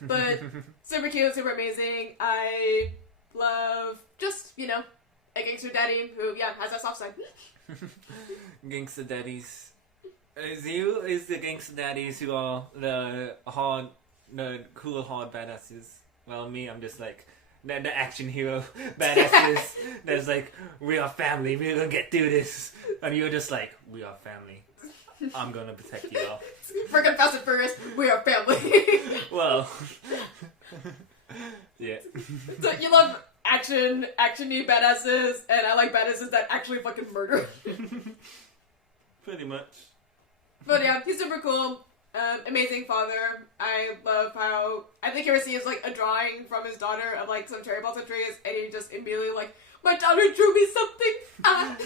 But super cute, super amazing. I love just, you know, a gangster daddy who, yeah, has that soft side. Gangster daddies. Is the gangster daddies who are the cool, hard badasses. Well, me, I'm just like the action hero badasses. That's like, we are family, we're gonna get through this. And you're just like, we are family. I'm gonna protect you all. Freaking Fast and Furious, we are family. Well, yeah. So you love action-y badasses, and I like badasses that actually fucking murder. Pretty much. But yeah, he's super cool. Amazing father. I love how, I think he receives like a drawing from his daughter of like some cherry blossom trees, and he just immediately like, my daughter drew me something. Ah.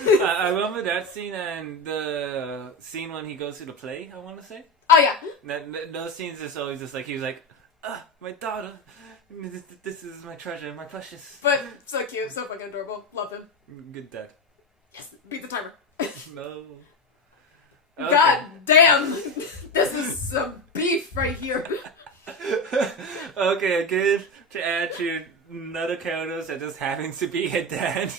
I remember that scene and the scene when he goes to the play, I want to say. Oh yeah. Those scenes is always just like, he was like, my daughter, this is my treasure, my precious. But so cute, so fucking adorable. Love him. Good dad. Yes, beat the timer. No. Okay. God damn! This is some beef right here. Okay, good to add to another characters that just happens to be a dad.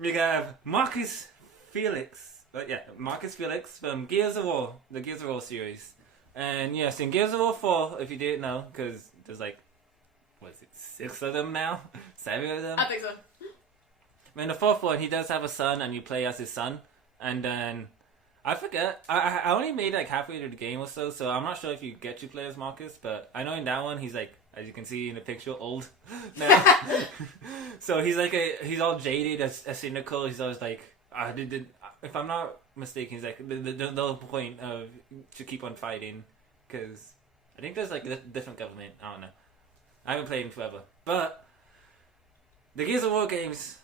We have Marcus Felix. Marcus Felix from Gears of War, the Gears of War series. And yes, in Gears of War 4, if you didn't know, because there's like, what is it, 6 of them now? 7 of them? I think so. In the 4th one, he does have a son, and you play as his son. And then, I forget, I only made like halfway through the game or so I'm not sure if you get to play as Marcus, but I know in that one, he's like, as you can see in the picture, old now. So he's like he's all jaded, as cynical. He's always like, if I'm not mistaken, he's like, the point of to keep on fighting, because I think there's like a different government. I don't know. I haven't played in forever, but the Gears of War games,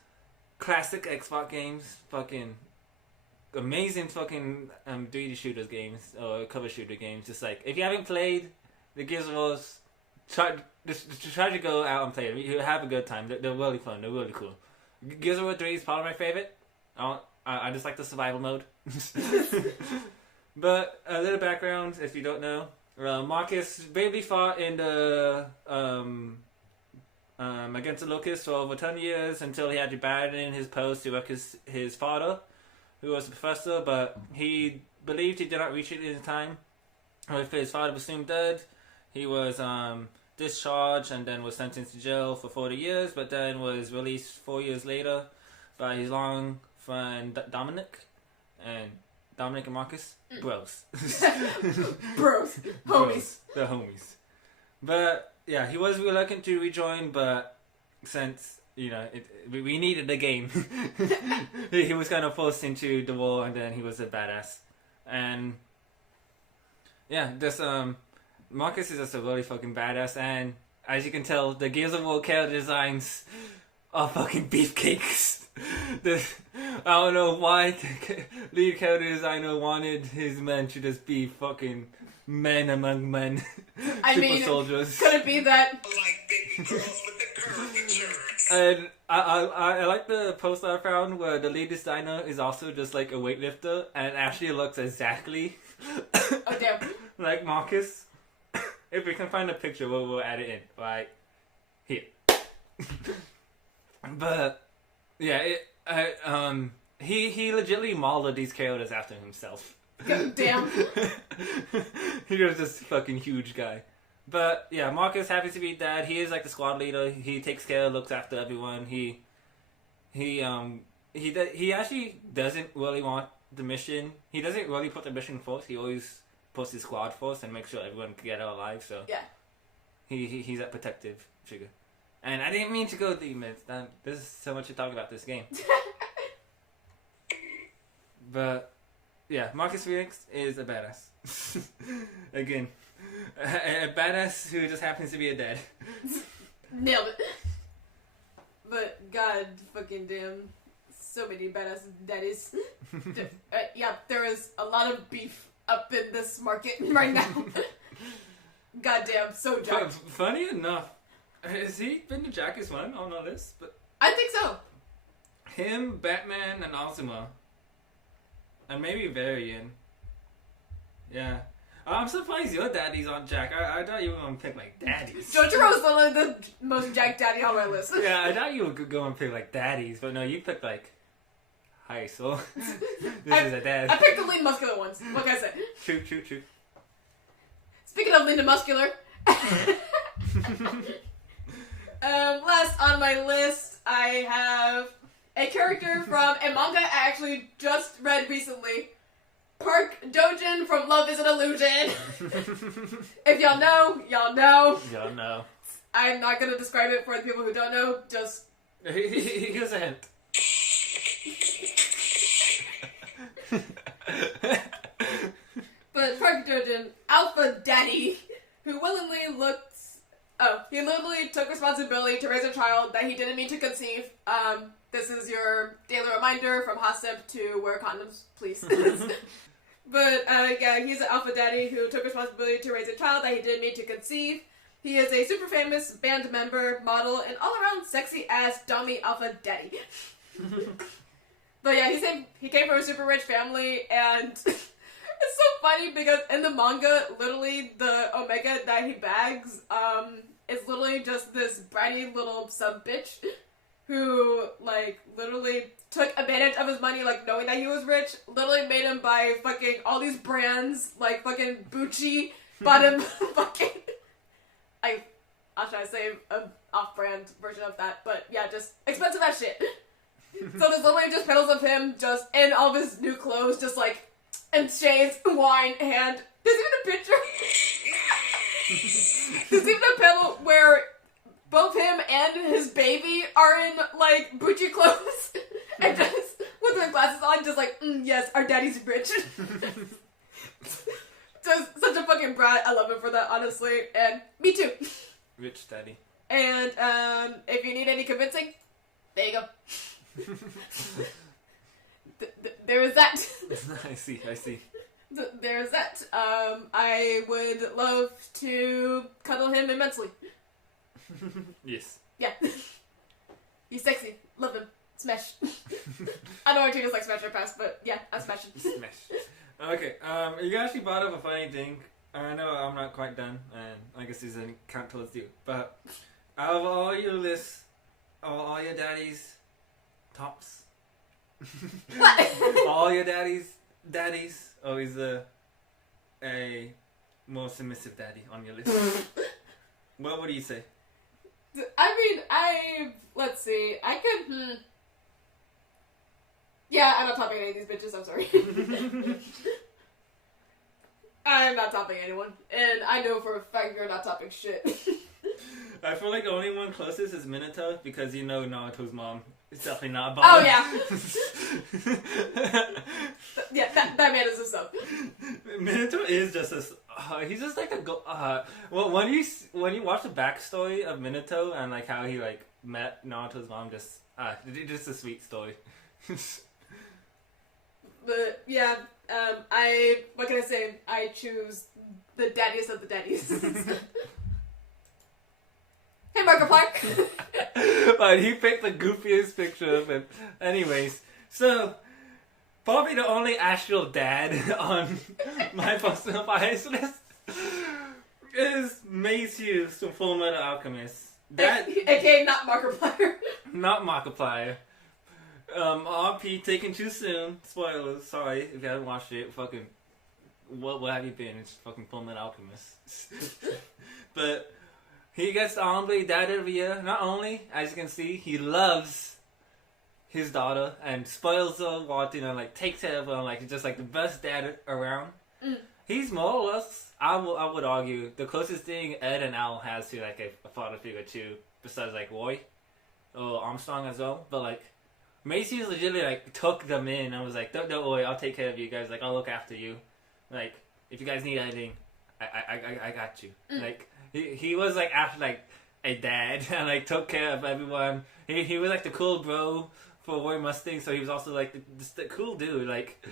classic Xbox games, fucking amazing fucking 3D shooters games or cover shooter games. Just like, if you haven't played the Gears of Wars, try to go out and play them. You have a good time. They're really fun. They're really cool. Gears of War 3 is probably my favorite. I just like the survival mode. But a little background, if you don't know, Marcus bravely fought in the against the Locusts for over 10 years until he had to abandon his post to work his father, who was a professor, but he believed he did not reach it in time. If his father was soon dead, he was discharged and then was sentenced to jail for 40 years, but then was released 4 years later by his long friend Dominic and Marcus. Bros. Bros. Homies. The homies. But yeah, he was reluctant to rejoin, but since, you know, we needed the game, he was kind of forced into the war, and then he was a badass. And yeah, this Marcus is just a really fucking badass, and as you can tell, the Gears of War character designs are fucking beefcakes. I don't know why the lead character designer wanted his men to just be fucking men among men. Super soldiers. Could it be that? Like baby girls with the curvature. And I like the post I found where the lead designer is also just like a weightlifter and actually looks exactly Oh damn. like Marcus. If we can find a picture, we'll add it in right here. But yeah, he legitimately modeled these characters after himself. God damn. He was this fucking huge guy. But yeah, Marcus happens to be dad. He is like the squad leader. He takes care, looks after everyone. He actually doesn't really want the mission. He doesn't really put the mission first. He always puts his squad first and makes sure everyone can get out alive. So Yeah. he's that protective figure. And I didn't mean to go deep, man. There's so much to talk about this game. But yeah, Marcus Phoenix is a badass. Again, a badass who just happens to be a dad. Nailed it. But god fucking damn, so many badass daddies. Yeah, there is a lot of beef up in this market right now. Goddamn, so jacked. Funny enough, has he been the jackest one on our list? But I think so. him, Batman, and Azuma. And maybe Varian. Yeah. I'm surprised your daddies aren't Jack. I thought you were going to pick, like, daddies. Jotaro's the most jacked daddy on my list. Yeah, I thought you were going to pick, like, daddies. But no, you picked, like, hi, so this is a dad. I picked the lean muscular ones. What can I say? True. Speaking of lean and muscular. Last on my list, I have a character from a manga I actually just read recently. Park Dojin from Love is an Illusion. If y'all know, y'all know. Y'all know. I'm not gonna describe it for the people who don't know, just... Here's a hint. But Park Dojin, Alpha Daddy, who he literally took responsibility to raise a child that he didn't mean to conceive. This is your daily reminder from SIMP to wear condoms, please. But, yeah, he's an alpha daddy who took responsibility to raise a child that he didn't mean to conceive. He is a super famous band member, model, and all-around sexy-ass dummy alpha daddy. But yeah, he came from a super rich family, and it's so funny because in the manga, literally, the Omega that he bags, is literally just this bratty little sub-bitch who, like, literally took advantage of his money, like, knowing that he was rich, literally made him buy fucking all these brands, like fucking Gucci, bought him fucking, I'll try to say an off-brand version of that, but yeah, just expensive as shit. So there's literally just panels of him just in all of his new clothes, just like, in shades, wine, and there's even a picture, there's even a panel where both him and his baby are in, like, Gucci clothes. And just, with their glasses on, just like, yes, our daddy's rich. Just such a fucking brat. I love him for that, honestly. And me too. Rich daddy. And, if you need any convincing, there you go. There is that. I see. There's that. I would love to cuddle him immensely. Yes. Yeah. He's sexy. Love him. Smash. I know Artina's like Smash or Pass, but yeah, I'm smashing. Smash. Okay, you actually brought up a funny thing. I know I'm not quite done, and I guess this doesn't count towards you. But out of all your lists, all your daddies' tops. What? All your daddies, always a more submissive daddy on your list. What would you say? I mean, let's see, I could, Yeah, I'm not topping any of these bitches, I'm sorry. I'm not topping anyone, and I know for a fact you're not topping shit. I feel like the only one closest is Minato, because you know Naruto's mom is definitely not a bomb. Oh, yeah. Yeah, that man is a sub. Minato is just he's just like well, when you watch the backstory of Minato and like how he like met Naruto's mom, just a sweet story. But yeah, what can I say? I choose the daddiest of the daddies. Hey, Markiplier. But he picked the goofiest picture of him. Anyways, so probably the only actual dad on my personal bias list is Mace Hughes from Fullmetal Alchemist. That AKA not Markiplier. not Markiplier. RP taken too soon. Spoilers. Sorry if you haven't watched it. Fucking, what have you been? It's fucking Fullmetal Alchemist. But he gets the Honorary Dad of the Year. Not only, as you can see, he loves his daughter and spoils her, like takes care of her, like he's just like the best dad around. He's more or less, I would argue, the closest thing Ed and Al has to like a father figure too, besides like Roy or Armstrong as well. But like Macy's legitimately like took them in and was like, don't worry, I'll take care of you guys. Like I'll look after you. Like if you guys need anything, I got you. Like he was like after like a dad and like took care of everyone. He was like the cool bro for Roy Mustang, so he was also like the cool dude. Like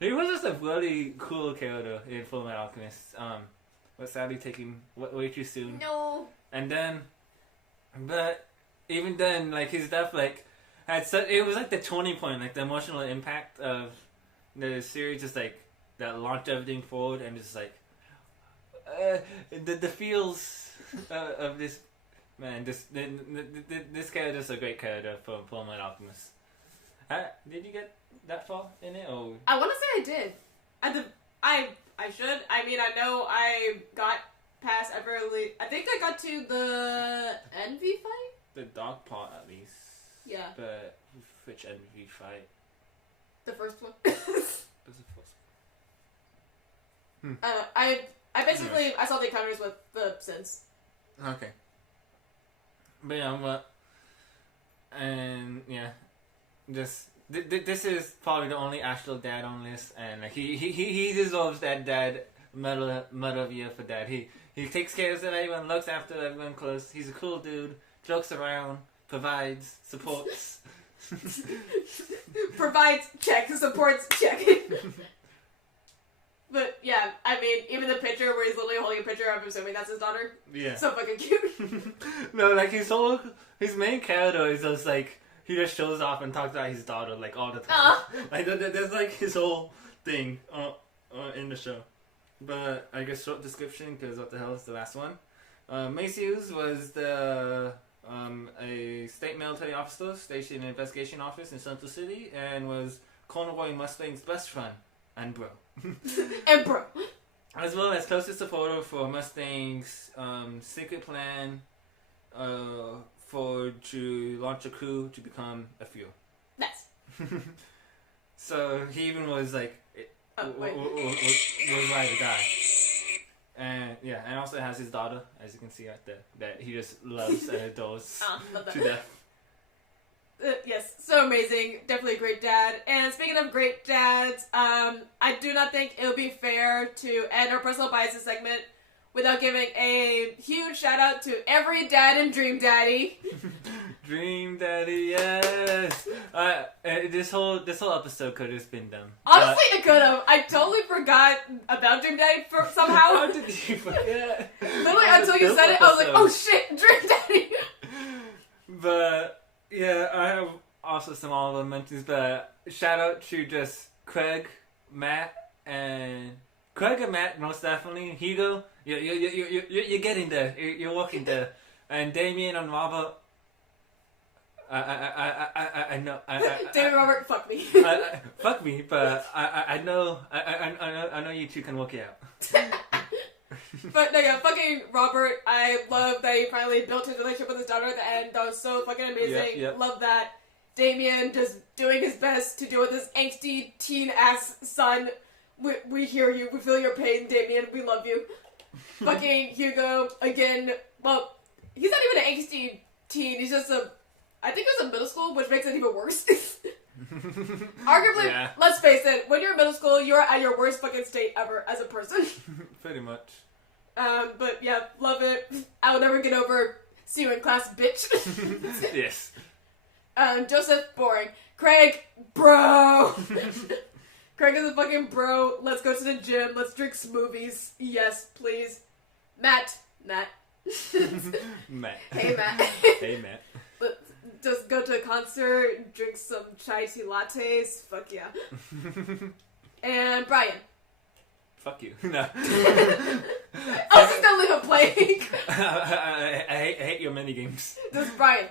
he was just a really cool character in Fullmetal Alchemist. But sadly taking way too soon. No. And then, but even then, like his death, like had such, it was like the turning point, like the emotional impact of the series, just like that launched everything forward, and just like the feels of this man. This character is a great character for Fullmetal Alchemist. Did you get that far in it? Or I want to say I did. I should. I mean, I know I got past Everly. I think I got to the Envy fight. the dog part at least. Yeah. But which envy fight? The first one. Was the first one? I basically I saw the encounters with the Sins. Okay. But yeah, and yeah, this is probably the only actual dad on this, and like he deserves that dad medal of the year for that. He takes care of everyone, looks after everyone close. He's a cool dude, jokes around, provides, supports. Provides, check, supports, check. But yeah, I mean, even the picture where he's literally holding a picture of, I'm assuming that's his daughter. Yeah. So fucking cute. No, like his main character is just like, he just shows off and talks about his daughter like all the time. Like there's like his whole thing in the show. But I guess short description, because what the hell is the last one? Macius was a state military officer stationed in an investigation office in Central City, and was Colonel Roy Mustang's best friend and bro. And bro. As well as closest supporter for Mustang's secret plan to launch a coup to become a fuel. Nice. So he even was like, was ready to die. And yeah, and also has his daughter, as you can see right there, that he just loves and adores to death. Yes, so amazing. Definitely a great dad. And speaking of great dads, I do not think it would be fair to end our personal biases segment without giving a huge shout out to every dad in Dream Daddy. Dream Daddy, yes. This whole episode could have been done. Honestly, it could have. I totally forgot about Dream Daddy somehow. How did you forget? Literally, until you said it, I was like, oh shit, Dream Daddy. But yeah, I have also some honorable mentions, but shout out to just Craig, Matt most definitely. Hugo, you're getting there. You're walking there. And Damien and Robert. I know. David Robert, fuck me. Fuck me, but I know you two can work it out. But no, yeah, fucking Robert, I love that he finally built his relationship with his daughter at the end. That was so fucking amazing. Yep. Love that. Damien just doing his best to deal with his angsty teen-ass son. We hear you. We feel your pain, Damien. We love you. Fucking Hugo, again, well, he's not even an angsty teen. He's just I think he was in middle school, which makes it even worse. Arguably, yeah. Let's face it, when you're in middle school, you're at your worst fucking state ever as a person. Pretty much. But yeah, love it. I will never get over see you in class, bitch. Yes. Joseph, boring. Craig, bro. Craig is a fucking bro. Let's go to the gym. Let's drink smoothies. Yes, please. Matt. Matt. Hey, Matt. Hey, Matt. Let's just go to a concert, drink some chai tea lattes. Fuck yeah. And Brian. Fuck you. No. I was just gonna leave it playing. I hate your minigames. This is Brian.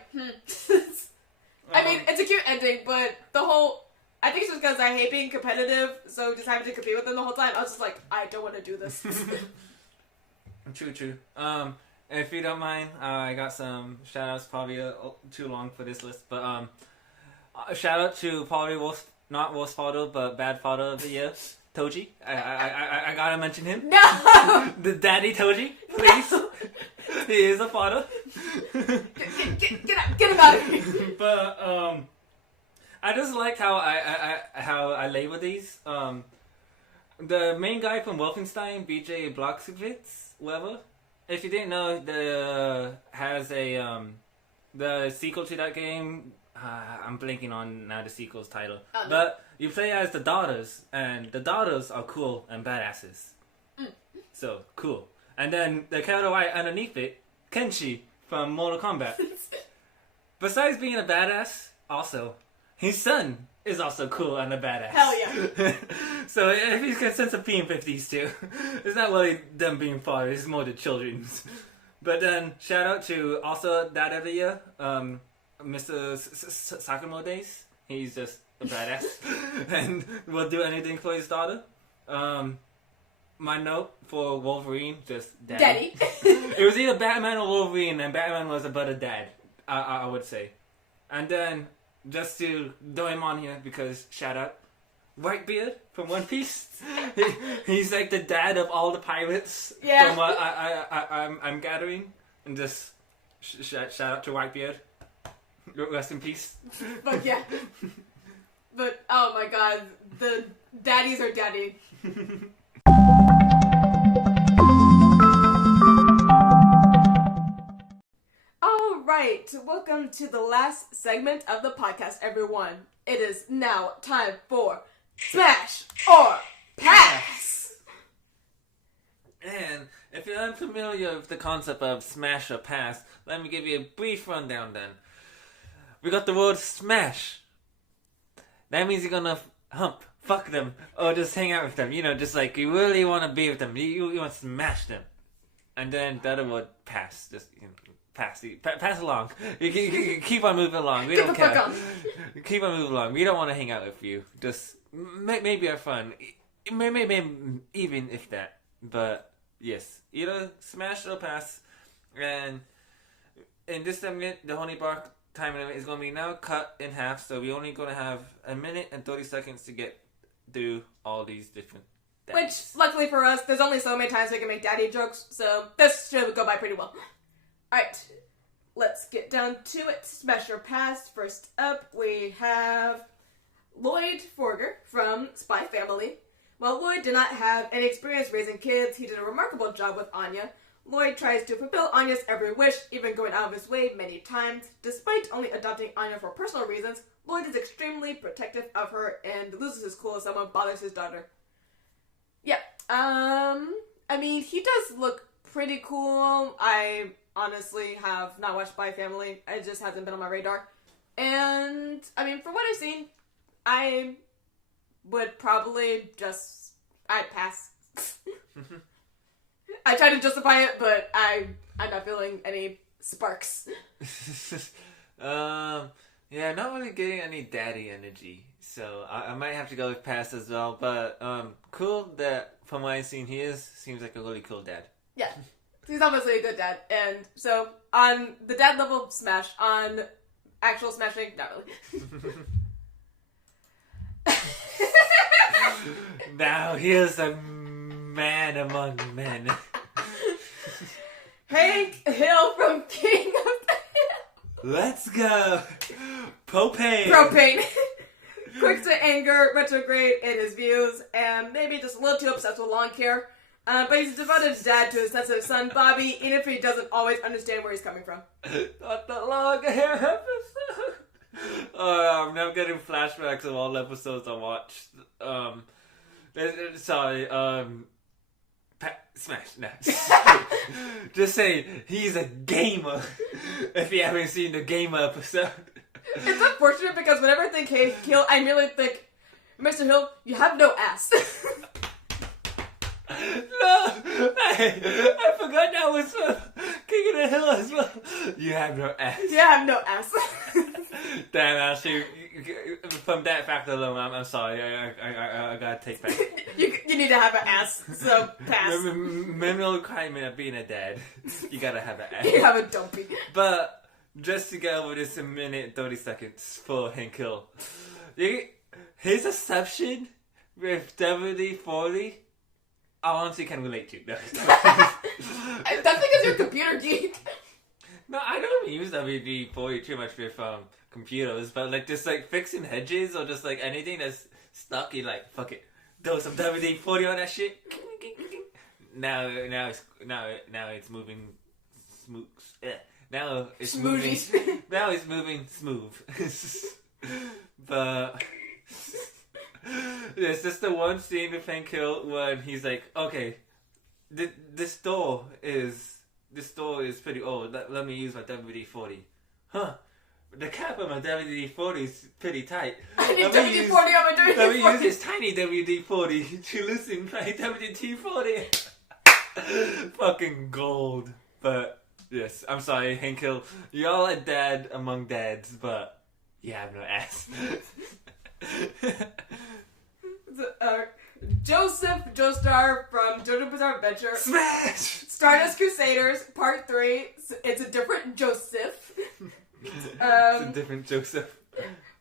I mean, it's a cute ending, but the whole... I think it's just because I hate being competitive, so just having to compete with them the whole time, I was just like, I don't want to do this. True. If you don't mind, I got some shout-outs, probably too long for this list, but a shout-out to probably not worst father, but bad father of the year, Toji. I gotta mention him. No! The daddy Toji, please. He is a father. Get him out of here. But I just like how I label these. The main guy from Wolfenstein, BJ Blazkowicz, whatever. If you didn't know, has a the sequel to that game. I'm blanking on now the sequel's title. Oh, no. But you play as the daughters, and the daughters are cool and badasses. So cool. And then the character right underneath it, Kenshi from Mortal Kombat. Besides being a badass, also his son is also cool and a badass. Hell yeah. So if you can sense a theme with these two, it's not really them being fathers, it's more the children's. But then shout out to also Dad of the Year, Mr. Sakamoto Days. He's just a badass and will do anything for his daughter. My note for Wolverine, just daddy. It was either Batman or Wolverine, and Batman was a better dad, I would say. And then, just to throw him on here, because shout out, Whitebeard from One Piece. He's like the dad of all the pirates, from what I'm gathering. And just shout out to Whitebeard. Rest in peace. But yeah. But, oh my god, the daddies are daddy. Alright, welcome to the last segment of the podcast, everyone. It is now time for Smash or Pass! And if you're unfamiliar with the concept of Smash or Pass, let me give you a brief rundown then. We got the word smash. That means you're gonna fuck them, or just hang out with them. You know, just like you really want to be with them. You want to smash them. And then the other word, pass. Just pass along. You keep on moving along. We don't care. Keep on moving along. We don't want to hang out with you. Just maybe have fun. Maybe even if that. But yes, either smash or pass. And in this segment, the honey bar time limit is going to be now cut in half, so we're only going to have 1 minute and 30 seconds to get through all these different daddies. Which, luckily for us, there's only so many times we can make daddy jokes, so this should go by pretty well. Alright, let's get down to it. Smash or Pass. First up, we have Lloyd Forger from Spy Family. While Lloyd did not have any experience raising kids, he did a remarkable job with Anya. Lloyd tries to fulfill Anya's every wish, even going out of his way many times. Despite only adopting Anya for personal reasons, Lloyd is extremely protective of her and loses his cool if someone bothers his daughter. Yeah, I mean, he does look pretty cool. I honestly have not watched Spy Family. It just hasn't been on my radar. And, I mean, for what I've seen, I would probably I'd pass. I try to justify it, but I'm not feeling any sparks. Yeah, not really getting any daddy energy, so I might have to go with pass as well. But cool that from what I've seen, seems like a really cool dad. Yeah, he's obviously a good dad, and so on the dad level, smash. On actual smashing, not really. Now here's a man among men. Hank Hill from King of the Hill. Let's go. Propane. Quick to anger, retrograde in his views, and maybe just a little too obsessed with lawn care. But he's a devoted dad to his sensitive son, Bobby, even if he doesn't always understand where he's coming from. Not the long hair episode. I'm now getting flashbacks of all episodes I watched. Smash. No. Just say he's a gamer. If you haven't seen the gamer episode. It's unfortunate because whenever I think Hank Hill, I merely think, Mr. Hill, you have no ass. No, I forgot that was King of the Hill as well. You have no ass. You have no ass. Damn, actually, from that fact alone, I'm sorry. I gotta take back. You need to have an ass, so pass. Minimal requirement of being a dad. You gotta have an ass. You have a dumpy. But just to go over this a minute and 30 seconds for Hank Hill. His exception with WD-40, I honestly can relate to. That's because you're a computer geek. No, I don't use WD-40 too much with computers, but like just like fixing hedges or just like anything that's stuck, you like fuck it, throw some WD-40 on that shit. Now it's moving smooth. Now it's moving. Now it's moving smooth. But there's just the one scene with Hank Hill when he's like, okay, this door is pretty old. Let me use my WD-40. Huh. The cap of my WD-40 is pretty tight. I need WD-40 on my WD-40. Let me use this tiny WD-40 to loosen my WD-40. Fucking gold. But, yes, I'm sorry, Hank Hill. Y'all a dad among dads, but you have no ass. Joseph Joestar from JoJo Bizarre Adventure. Smash! Stardust Crusaders, Part 3. It's a different Joseph. It's a different Joseph.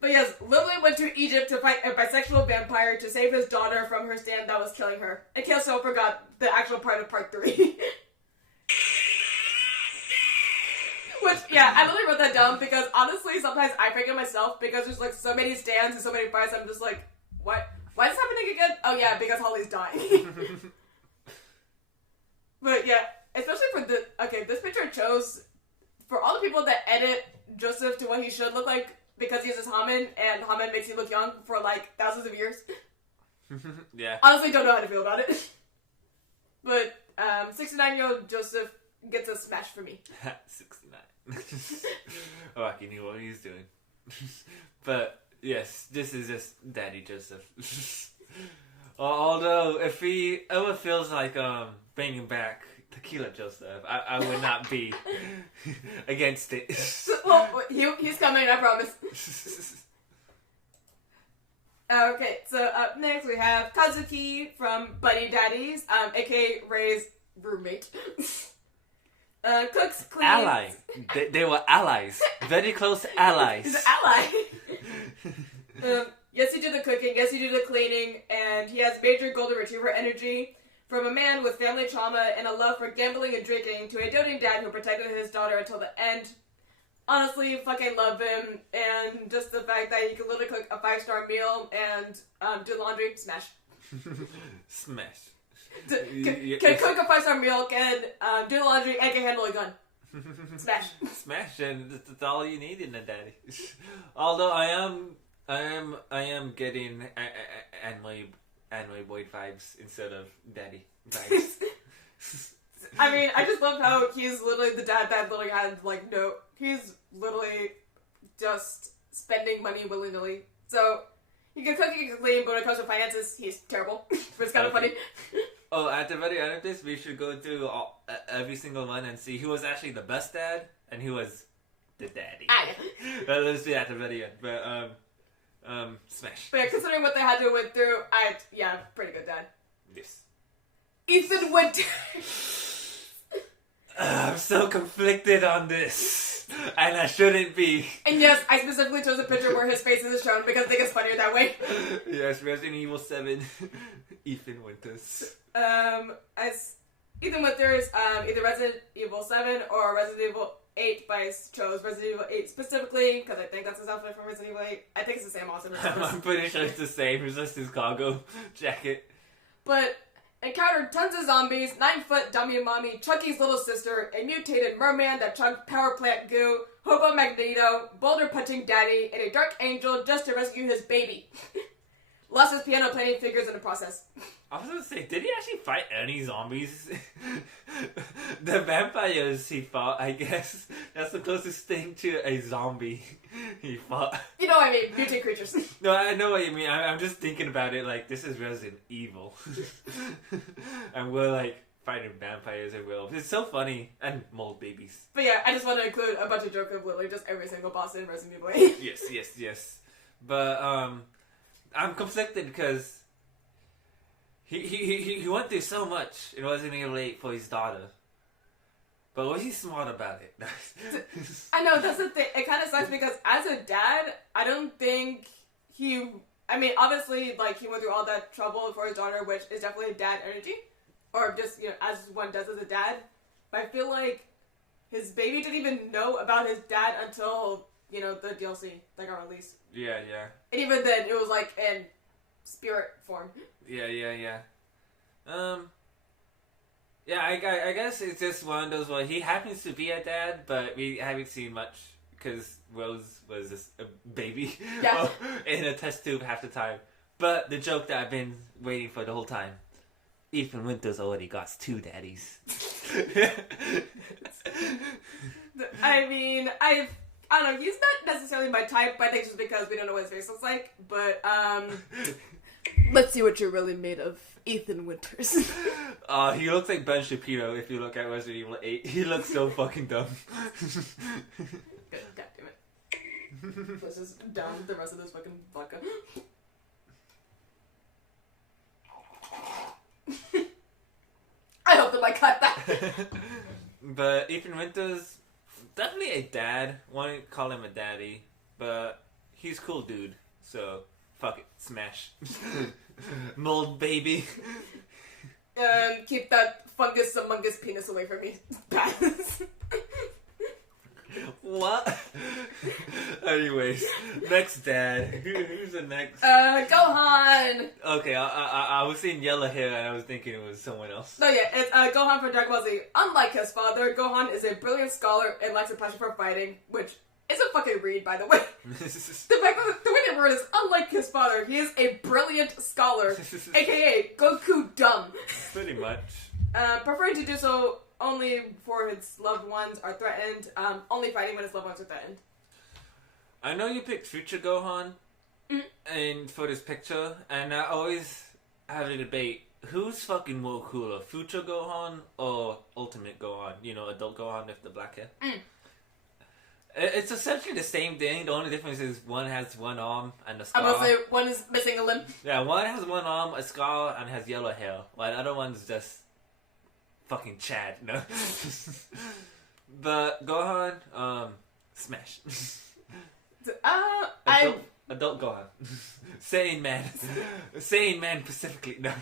But yes, Lily went to Egypt to fight a bisexual vampire to save his daughter from her stand that was killing her. In case I forgot the actual part of Part 3. Which, yeah, I literally wrote that down because honestly, sometimes I forget myself because there's like so many stands and so many fights, I'm just like, what? Why is this happening again? Oh yeah, because Holly's dying. But yeah, especially for this picture chose for all the people that edit Joseph to what he should look like because he uses Haman and Haman makes him look young for like thousands of years. Yeah. Honestly, don't know how to feel about it. But 69-year-old Joseph gets a smash for me. 69. Oh, I knew what he was doing. But yes, this is just Daddy Joseph. Although, if he ever feels like bringing back Tequila Joseph, I would not be against it. Well, he's coming, I promise. Okay, so up next we have Kazuki from Buddy Daddies, aka Ray's roommate. Cooks, cleans. Ally. They were allies. Very close allies. He's an ally. Yes, he did the cooking. Yes, he did the cleaning. And he has major golden retriever energy from a man with family trauma and a love for gambling and drinking to a doting dad who protected his daughter until the end. Honestly, fucking love him. And just the fact that he can literally cook a 5-star meal and do laundry. Smash. Smash. Can cook a 5-star meal, can do the laundry, and can handle a gun. Smash. Smash, and that's all you need in a daddy. Although I am getting anime boy vibes instead of daddy vibes. I mean, I just love how he's literally the dad that literally had like no. He's literally just spending money willy nilly. So he can cook, he can clean, but when it comes to finances, he's terrible. But it's kind of funny. Oh, at the very end of this, we should go through every single one and see who was actually the best dad and who was the daddy. Let's do that at the very end. But smash. But yeah, considering what they had to went through, pretty good dad. Yes. Ethan Winter. I'm so conflicted on this, and I shouldn't be. And yes, I specifically chose a picture where his face is shown because I think it's funnier that way. Yes, Resident Evil 7, Ethan Winters. As Ethan Winters, either Resident Evil 7 or Resident Evil 8, but I chose Resident Evil 8 specifically because I think that's his outfit from Resident Evil 8. I think it's the same also. I'm pretty sure it's the same. It's just his cargo jacket. But encountered tons of zombies, 9-foot dummy mommy, Chucky's little sister, a mutated merman that chugged power plant goo, Hobo Magneto, boulder punching daddy, and a dark angel just to rescue his baby. Lost his piano playing figures in the process. I was gonna say, did he actually fight any zombies? The vampires he fought, I guess. That's the closest thing to a zombie he fought. You know what I mean, mutant creatures. No, I know what you mean. I'm just thinking about it like, this is Resident Evil. And we're like fighting vampires and werewolves. It's so funny. And mold babies. But yeah, I just want to include a bunch of jokes of literally just every single boss in Resident Evil 8. Yes. But I'm conflicted because he went through so much in Resident Evil 8 for his daughter. But was he smart about it? I know, that's the thing. It kind of sucks because as a dad, I don't think he... I mean, obviously, like, he went through all that trouble for his daughter, which is definitely dad energy. Or just, you know, as one does as a dad. But I feel like his baby didn't even know about his dad until, you know, the DLC that got released. Yeah. And even then, it was, like, in spirit form. Yeah. Yeah, I guess it's just one of those where he happens to be a dad, but we haven't seen much because Rose was just a baby in a test tube half the time. But the joke that I've been waiting for the whole time, Ethan Winters already got 2 daddies. I mean, I don't know, he's not necessarily my type, but I think just because we don't know what his face looks like, but, let's see what you're really made of, Ethan Winters. He looks like Ben Shapiro if you look at Resident Evil 8. He looks so fucking dumb. God damn it. Let's just down the rest of this fucking vodka. I hope that I cut that. But Ethan Winters, definitely a dad. Wouldn't call him a daddy, but he's cool dude. So fuck it, smash. Mold baby. Keep that fungus among his penis away from me. Pass. What? Anyways, next dad. Who's the next? Gohan! Okay, I was seeing yellow hair and I was thinking it was someone else. No, yeah, it's Gohan from Dragon Ball Z. Unlike his father, Gohan is a brilliant scholar and likes a passion for fighting, which is a fucking read, by the way. The fact that the way they word is, unlike his father, he is a brilliant scholar, aka Goku dumb. Pretty much. Preferring to do so only for his loved ones are threatened, only fighting when his loved ones are threatened. I know you picked Future Gohan and for this picture, and I always have a debate. Who's fucking more cooler, Future Gohan or Ultimate Gohan? You know, adult Gohan with the black hair? It's essentially the same thing. The only difference is one has one arm and a scar. I'm gonna say one is missing a limb. Yeah, one has one arm, a scar, and has yellow hair. While the other one's just fucking Chad, no? But Gohan, smash. Adult Gohan. Sane man. Sane man specifically, no.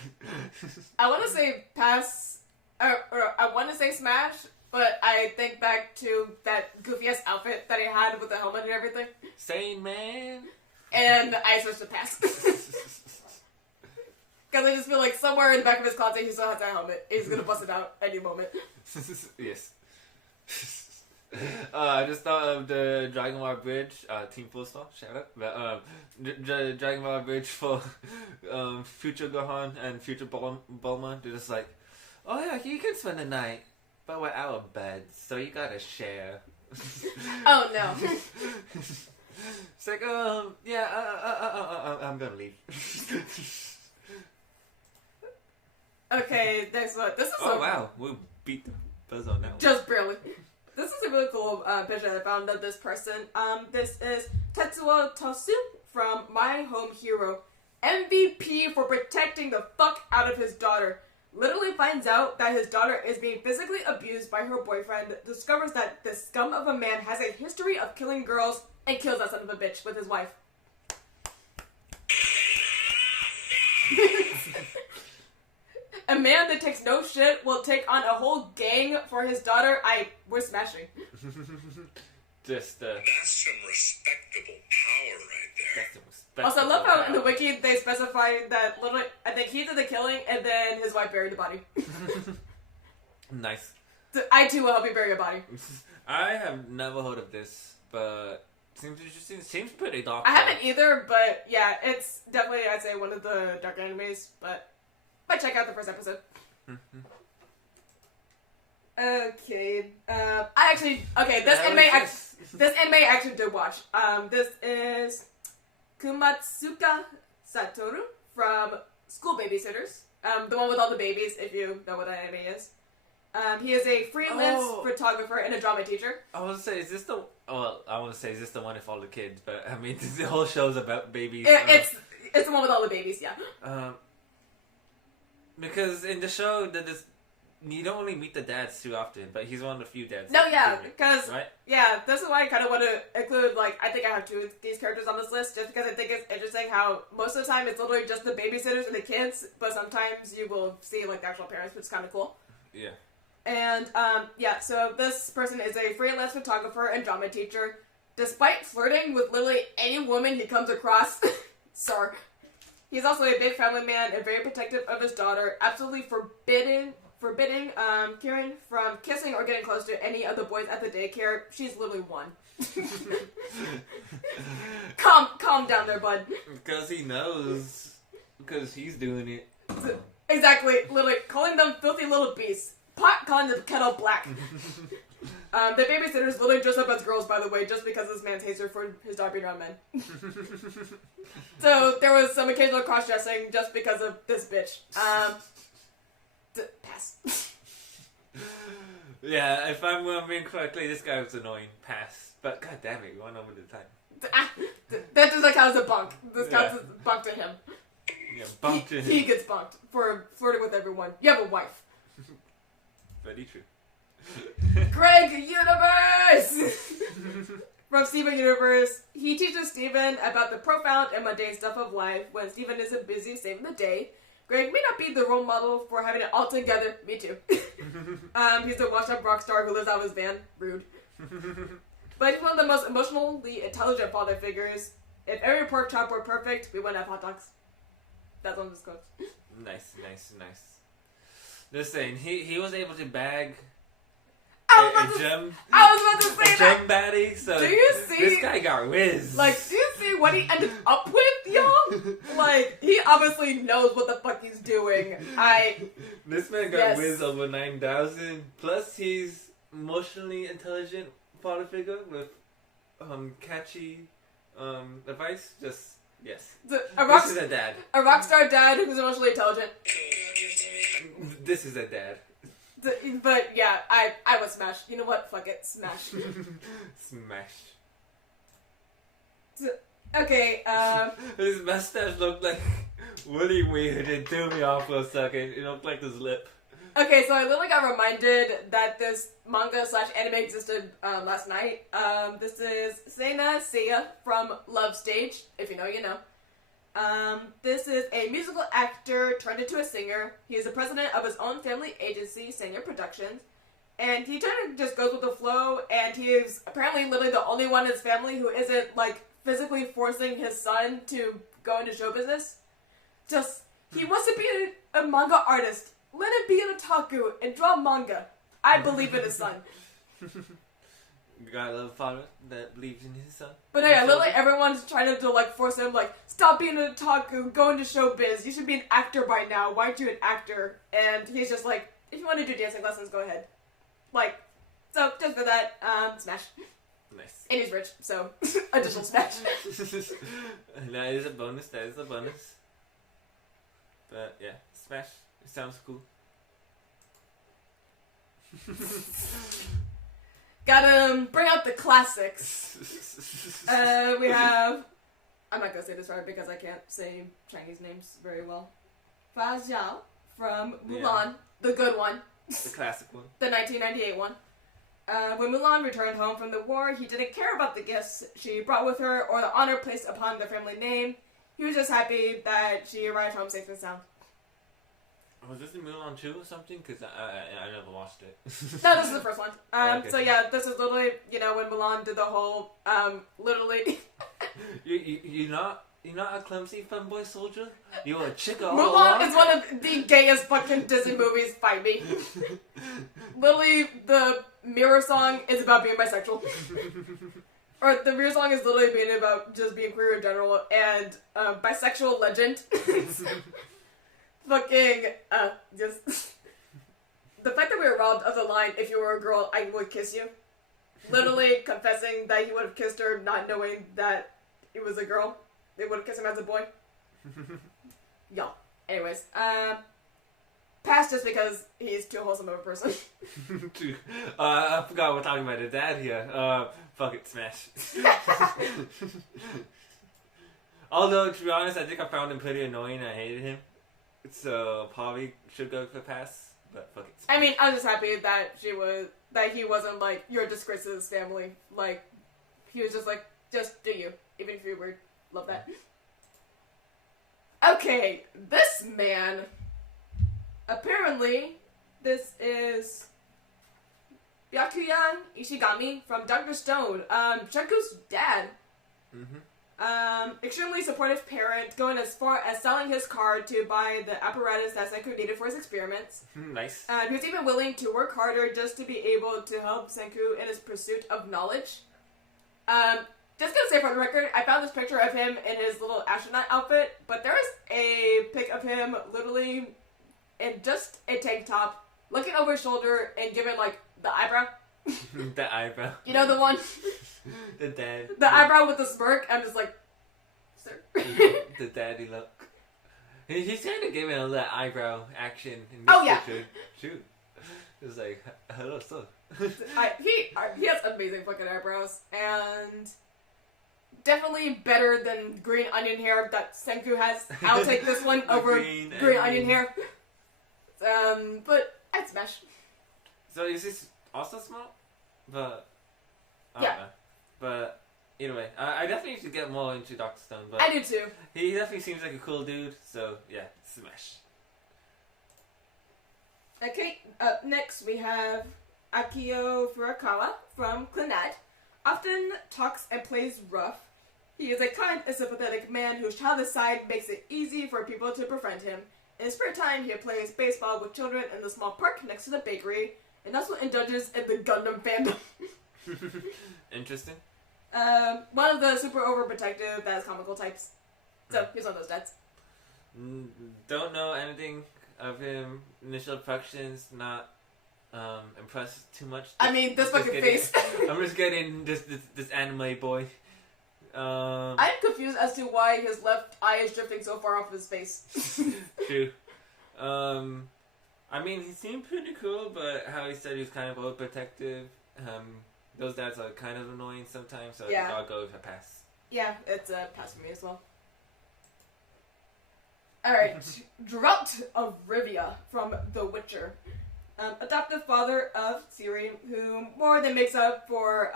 I want to say pass, or I want to say smash, but I think back to that goofy-ass outfit that he had with the helmet and everything. Sane man. And I switched to pass. Because I just feel like somewhere in the back of his closet he still has that helmet. He's gonna bust it out any moment. Yes. I just thought of the Dragon Ball Bridge, Team Full Star, shout out. But Dragon Ball Bridge for Future Gohan and Future Bulma. They're just like, oh yeah, you can spend the night, but we're out of bed, so you gotta share. Oh no. It's like, yeah, I'm gonna leave. Okay, next one. This is wow, we beat the buzz on that one. Just barely. This is a really cool picture that I found of this person. This is Tetsuo Tosu from My Home Hero. MVP for protecting the fuck out of his daughter. Literally finds out that his daughter is being physically abused by her boyfriend. Discovers that the scum of a man has a history of killing girls and kills that son of a bitch with his wife. A man that takes no shit will take on a whole gang for his daughter. We're smashing. Just, That's some respectable power right there. Also, I love how in the wiki they specify that literally, I think he did the killing and then his wife buried the body. Nice. So I too will help you bury your body. I have never heard of this, but seems interesting. Seems pretty dark. I haven't either, but yeah, it's definitely, I'd say, one of the dark animes, but might check out the first episode. Okay, this anime I actually did watch. This is Kumatsuka Satoru from School Babysitters. The one with all the babies, if you know what that anime is. He is a freelance photographer and a drama teacher. I want to say, is this the... Well, I want to say, is this the one with all the kids? But, I mean, the whole show's about babies. It's the one with all the babies, yeah. Because in the show, you don't really meet the dads too often, but he's one of the few dads. No, yeah, because... Right? Yeah, this is why I kind of want to include, like, I think I have two of these characters on this list, just because I think it's interesting how most of the time it's literally just the babysitters and the kids, but sometimes you will see, like, the actual parents, which is kind of cool. Yeah. And, so this person is a freelance photographer and drama teacher. Despite flirting with literally any woman he comes across, sir, he's also a big family man and very protective of his daughter, absolutely forbidding Kieran from kissing or getting close to any of the boys at the daycare. She's literally one. calm down there, bud. Because he knows. Because he's doing it. Exactly, literally calling them filthy little beasts. Pot calling the kettle black. The babysitter's literally dressed up as girls, by the way, just because this man hates her for his daughter being around men. So there was some occasional cross-dressing just because of this bitch. Pass. Yeah, if I'm remembering correctly, this guy was annoying. Pass. But god damn it, we went over the time. That does not count as a bunk. This counts as a bunk to him. Yeah, bunk to him. He gets bunked for flirting with everyone. You have a wife. Very true. Greg Universe! From Steven Universe, he teaches Steven about the profound and mundane stuff of life when Steven isn't busy saving the day. Greg may not be the role model for having it all together. Me too. He's a washed-up rock star who lives out of his van. Rude. But he's one of the most emotionally intelligent father figures. If every pork chop were perfect, we wouldn't have hot dogs. That's one of his quotes. Nice. Listen, he was able to bag I was about to say a gem baddie, so do you see, this guy got whiz. Like, do you see what he ended up with, y'all? Like, he obviously knows what the fuck he's doing. This man got whiz over 9,000. Plus, he's emotionally intelligent father figure with catchy advice. Just yes. This is a dad. A rock star dad who's emotionally intelligent. This is a dad. But yeah, I would smash. You know what? Fuck it, smash. Smash. Okay. His mustache looked like really weird. It threw me off for a second. It looked like his lip. Okay, so I literally got reminded that this manga/anime existed last night. This is Seina Seiya from Love Stage. If you know, you know. This is a musical actor turned into a singer. He is the president of his own family agency, Singer Productions. And he kind of just goes with the flow, and he is apparently literally the only one in his family who isn't, like, physically forcing his son to go into show business. He wants to be a manga artist. Let him be an otaku and draw manga. I believe in his son. You gotta love a father that believes in his son. But yeah, literally everyone's trying to like force him, like, stop being an otaku, go into showbiz, you should be an actor by now, why aren't you an actor? And he's just like, if you want to do dancing lessons, go ahead. Like, so, just for that, smash. Nice. And he's rich, so, additional smash. That is a bonus, But yeah, smash. It sounds cool. Gotta bring out the classics. We have... I'm not gonna say this right because I can't say Chinese names very well. Fa Xiao from Mulan, the good one. The classic one. The 1998 one. When Mulan returned home from the war, he didn't care about the gifts she brought with her or the honor placed upon their family name. He was just happy that she arrived home safe and sound. Was this in Mulan 2 or something? Because I never watched it. No, this is the first one. Okay. So yeah, this is literally, when Mulan did the whole, literally... You're not a clumsy femboy soldier? You're a chick all Mulan along? is one of the gayest fucking Disney movies, fight me. Literally, the Mirror song is about being bisexual. Or the Mirror song is literally being about just being queer in general, and bisexual legend. Fucking, just... The fact that we were robbed of the line, if you were a girl, I would kiss you. Literally confessing that he would have kissed her, not knowing that he was a girl. They would have kissed him as a boy. Y'all. Anyways, Pass just because he's too wholesome of a person. I forgot we're talking about the dad here. Fuck it, smash. Although, to be honest, I think I found him pretty annoying. I hated him. So, probably should go for pass. But fuck it. I mean, I was just happy that he wasn't like, you're a disgrace to this family. Like, he was just like, just do you. Even if you're weird. Love that. Okay, this man. Apparently, this is Byakuya Ishigami from Dr. Stone, Senku's dad. Extremely supportive parent, going as far as selling his car to buy the apparatus that Senku needed for his experiments. Nice. He was even willing to work harder just to be able to help Senku in his pursuit of knowledge. Just gonna say for the record, I found this picture of him in his little astronaut outfit, but there is a pic of him literally in just a tank top, looking over his shoulder and giving like the eyebrow. The eyebrow. You know the one? The dad. The eyebrow with the smirk. I'm just like, sir. The daddy look. He's kind of giving a little eyebrow action in this Oh, yeah. picture. Shoot. It's like, hello, sir. He has amazing fucking eyebrows, and definitely better than green onion hair that Senku has. I'll take this one over green onion hair. But I'd smash. So is this also small? But I Yeah. don't know. But either way, I definitely should get more into Dr. Stone. But I do too. he definitely seems like a cool dude. So yeah, smash. Okay, up next we have Akio Furukawa from Clannad. Often talks and plays rough. He is a kind and sympathetic man whose childish side makes it easy for people to befriend him. In his spare time, he plays baseball with children in the small park next to the bakery, and also indulges in the Gundam fandom. Interesting. One of the super overprotective, that has comical types. So, he's one of those dads. Don't know anything of him. Initial impressions, not impressed too much. I mean, this fucking face. I'm just getting this anime boy. I'm confused as to why his left eye is drifting so far off his face. True. I mean, he seemed pretty cool, but how he said he was kind of overprotective. Those dads are kind of annoying sometimes, so Yeah. I'll go with a pass. Yeah, it's a pass for me as well. Alright, Drought of Rivia from The Witcher. Adoptive father of Ciri, who more than makes up for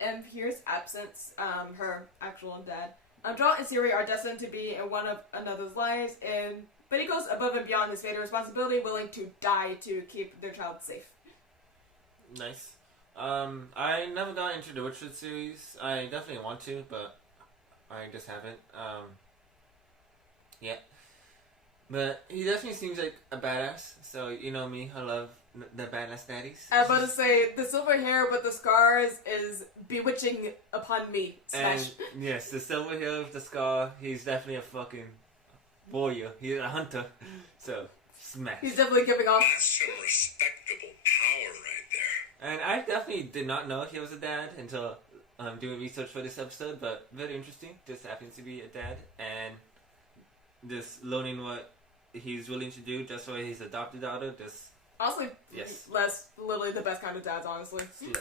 Empir's absence, her actual dad. Drought and Ciri are destined to be in one of another's lives, but he goes above and beyond his fatal responsibility, willing to die to keep their child safe. Nice. I never got into the Witcher series. I definitely want to, but I just haven't. Yeah. But he definitely seems like a badass. So, you know me, I love the badass daddies. I was about to say, the silver hair with the scars is bewitching upon me. Smash. And yes, the silver hair with the scar, he's definitely a fucking warrior. He's a hunter. So, smash. He's definitely giving off. That's some respectable power right there. And I definitely did not know he was a dad until doing research for this episode, but very interesting. Just happens to be a dad, and just learning what he's willing to do just for his adopted daughter. Just Honestly, yes, literally the best kind of dads, honestly. yeah.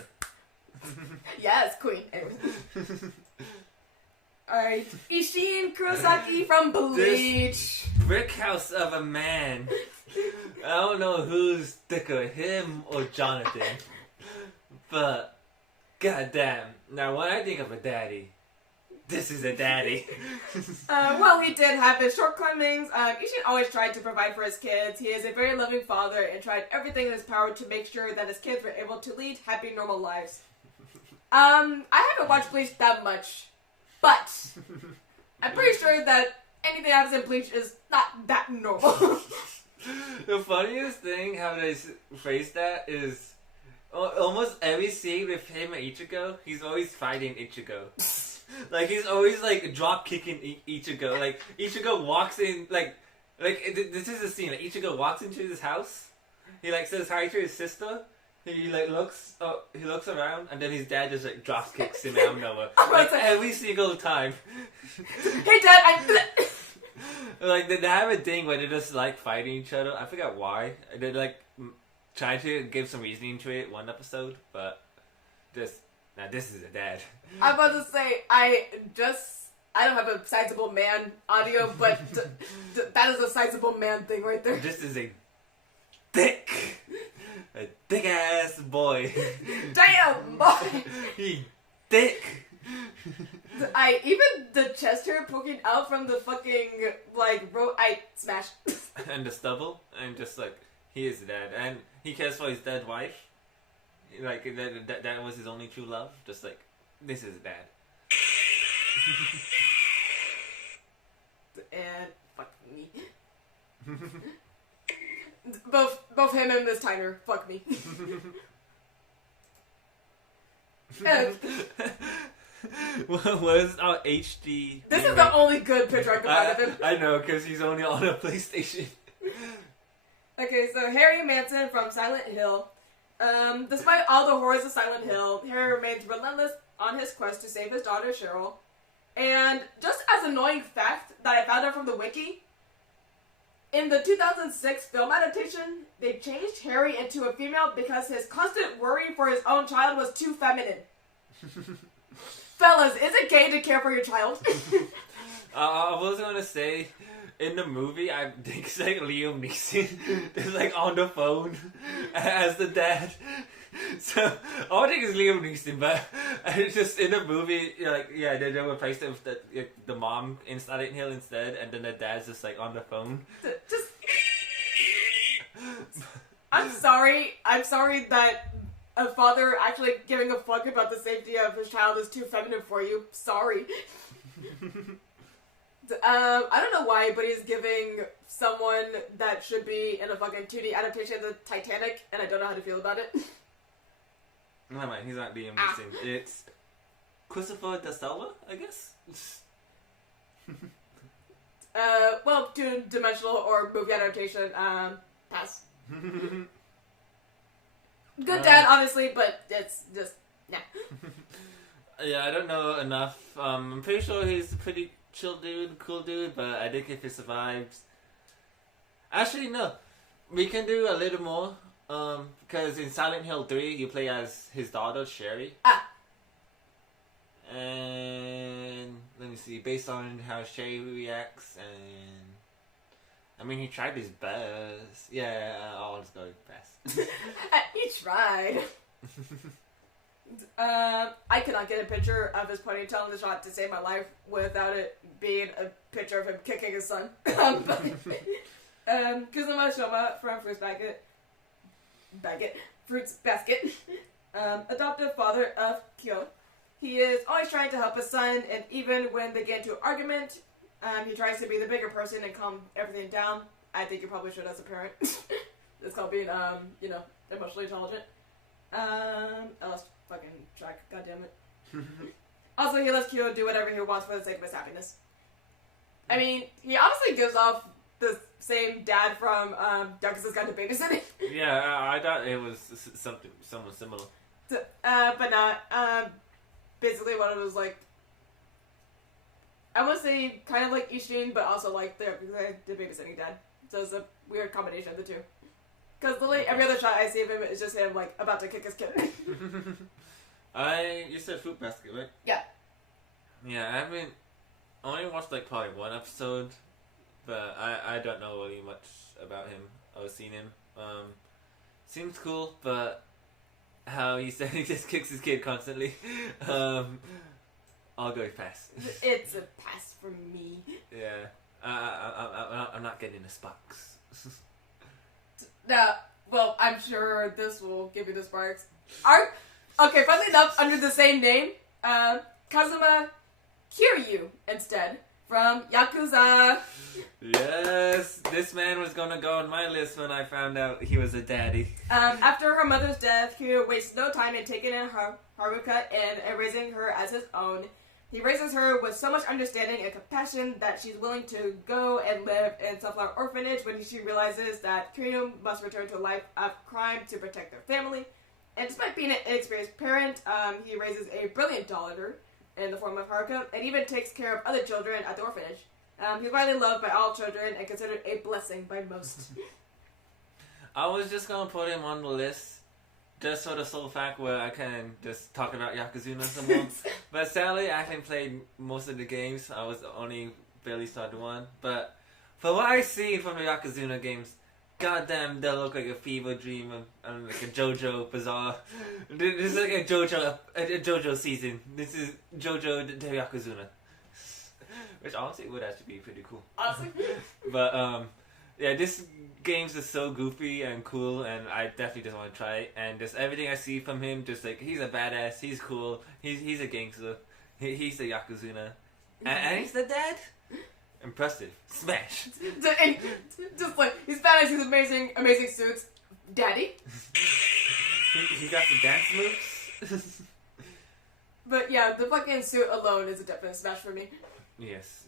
Yes, queen. Anyways. Alright, Ishin Kurosaki from Bleach. This brick house of a man. I don't know who's thicker, him or Jonathan. But goddamn, now when I think of a daddy, this is a daddy. Well, he did have his shortcomings. Ishin always tried to provide for his kids. He is a very loving father and tried everything in his power to make sure that his kids were able to lead happy, normal lives. I haven't watched Bleach that much, but I'm pretty sure that anything that happens in Bleach is not that normal. The funniest thing how they phrase that is almost every scene with him and Ichigo, he's always fighting Ichigo. Like, he's always, like, drop kicking Ichigo. Like, Ichigo walks in, this is the scene. Like, Ichigo walks into his house. He, like, says hi to his sister. He, like, looks around, and then his dad just, like, drop kicks him out of nowhere. Like, every single time. Hey, Dad, Like they have a thing where they just like fighting each other. I forgot why. They like try to give some reasoning to it one episode, but just now this is a dad. I'm about to say I don't have a sizable man audio, but that is a sizable man thing right there. This is a thick ass boy. Damn, boy. He thick. Even the chest hair poking out from the fucking I smashed. And the stubble, and just like he is dead, and he cares for his dead wife. Like that was his only true love. Just like this is dad. And fuck me. both him and Miss Tyner, fuck me. What is our HD? This is the only good picture I can find of him. I know, because he's only on a PlayStation. Okay, so Harry Manson from Silent Hill. Despite all the horrors of Silent Hill, Harry remains relentless on his quest to save his daughter Cheryl. And just as annoying fact that I found out from the wiki, in the 2006 film adaptation, they changed Harry into a female because his constant worry for his own child was too feminine. Fellas, is it gay to care for your child? I was gonna say, in the movie, I think it's like Liam Neeson is like on the phone as the dad. So I don't think it's Liam Neeson, but it's just in the movie, they replaced it with the mom in Silent Hill instead, and then the dad's just like on the phone. Just, I'm sorry that a father actually giving a fuck about the safety of his child is too feminine for you. Sorry. I don't know why, but he's giving someone that should be in a fucking 2D adaptation of the Titanic, and I don't know how to feel about it. Never mind, he's not Liam Neeson. It's Christopher Da Silva, I guess? Well, two-dimensional or movie adaptation, pass. Good dad, obviously, but it's just, nah. Yeah, I don't know enough. I'm pretty sure he's a pretty chill dude, cool dude, but I think if he survives... Actually, no. We can do a little more. Because in Silent Hill 3, you play as his daughter, Sherry. And let me see, based on how Sherry reacts, and I mean, he tried his best. Yeah, I'll just go fast. He tried. I cannot get a picture of his ponytail in the shot to save my life without it being a picture of him kicking his son. Kazuma Shoma from Fruits Basket, adoptive father of Kyo. He is always trying to help his son, and even when they get into an argument, he tries to be the bigger person and calm everything down. I think you probably should as a parent. It's called being, emotionally intelligent. I lost fucking track, goddammit. Also, he lets Kyo do whatever he wants for the sake of his happiness. I mean, he honestly gives off the same dad from Darkest Guide to Babysitting. Yeah, I thought it was something similar. But not. Basically, what it was like. I would say kind of like Ishin, but also like the babysitting dad. So it's a weird combination of the two. Because literally every other shot I see of him is just him like about to kick his kid. You said Fruit Basket, right? Yeah. Yeah, I haven't. I only watched like probably one episode, but I don't know really much about him. I've seen him. Seems cool, but how he said he just kicks his kid constantly. I'll go pass. It's a pass for me. Yeah, I'm not getting the sparks. Now, well, I'm sure this will give you the sparks. Okay, funnily enough, under the same name, Kazuma Kiryu instead from Yakuza. Yes, this man was gonna go on my list when I found out he was a daddy. After her mother's death, Kiryu wastes no time in taking in Haruka and raising her as his own. He raises her with so much understanding and compassion that she's willing to go and live in Sunflower Orphanage when she realizes that Kiryu must return to a life of crime to protect their family. And despite being an inexperienced parent, he raises a brilliant daughter in the form of Haruka, and even takes care of other children at the orphanage. He's widely loved by all children and considered a blessing by most. I was just gonna put him on the list, just for the sole fact where I can just talk about Yokozuna some more. But sadly, I haven't played most of the games. I was only barely started one. But for what I see from the Yokozuna games, goddamn, they look like a fever dream and like a JoJo Bizarre. This is like a JoJo season. This is JoJo the Yokozuna. Which honestly would actually be pretty cool. Awesome. But yeah, this game's just so goofy and cool, and I definitely just want to try it. And just everything I see from him, just like he's a badass, he's cool, he's a gangster, he's a Yokozuna, and he's the dad. Impressive. Smash. And just like, he's badass, he's amazing suits. Daddy. he got the dance moves. But yeah, the fucking suit alone is a definite smash for me. Yes,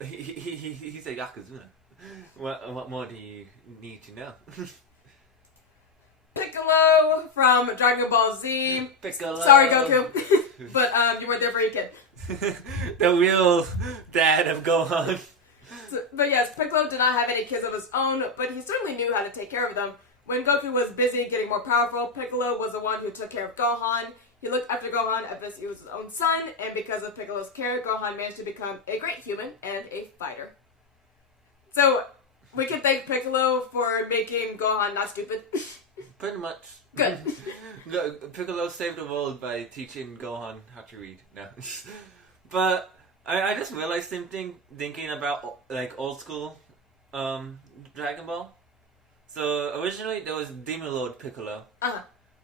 he's a Yokozuna. What more do you need to know? Piccolo from Dragon Ball Z. Piccolo. Sorry, Goku. But you weren't there for your kid. The real dad of Gohan. But yes, Piccolo did not have any kids of his own, but he certainly knew how to take care of them. When Goku was busy getting more powerful, Piccolo was the one who took care of Gohan. He looked after Gohan as if he was his own son, and because of Piccolo's care, Gohan managed to become a great human and a fighter. So, we can thank Piccolo for making Gohan not stupid. Pretty much. Good. Piccolo saved the world by teaching Gohan how to read. No. But I just realized something thinking about like old school Dragon Ball. So originally there was Demon Lord Piccolo,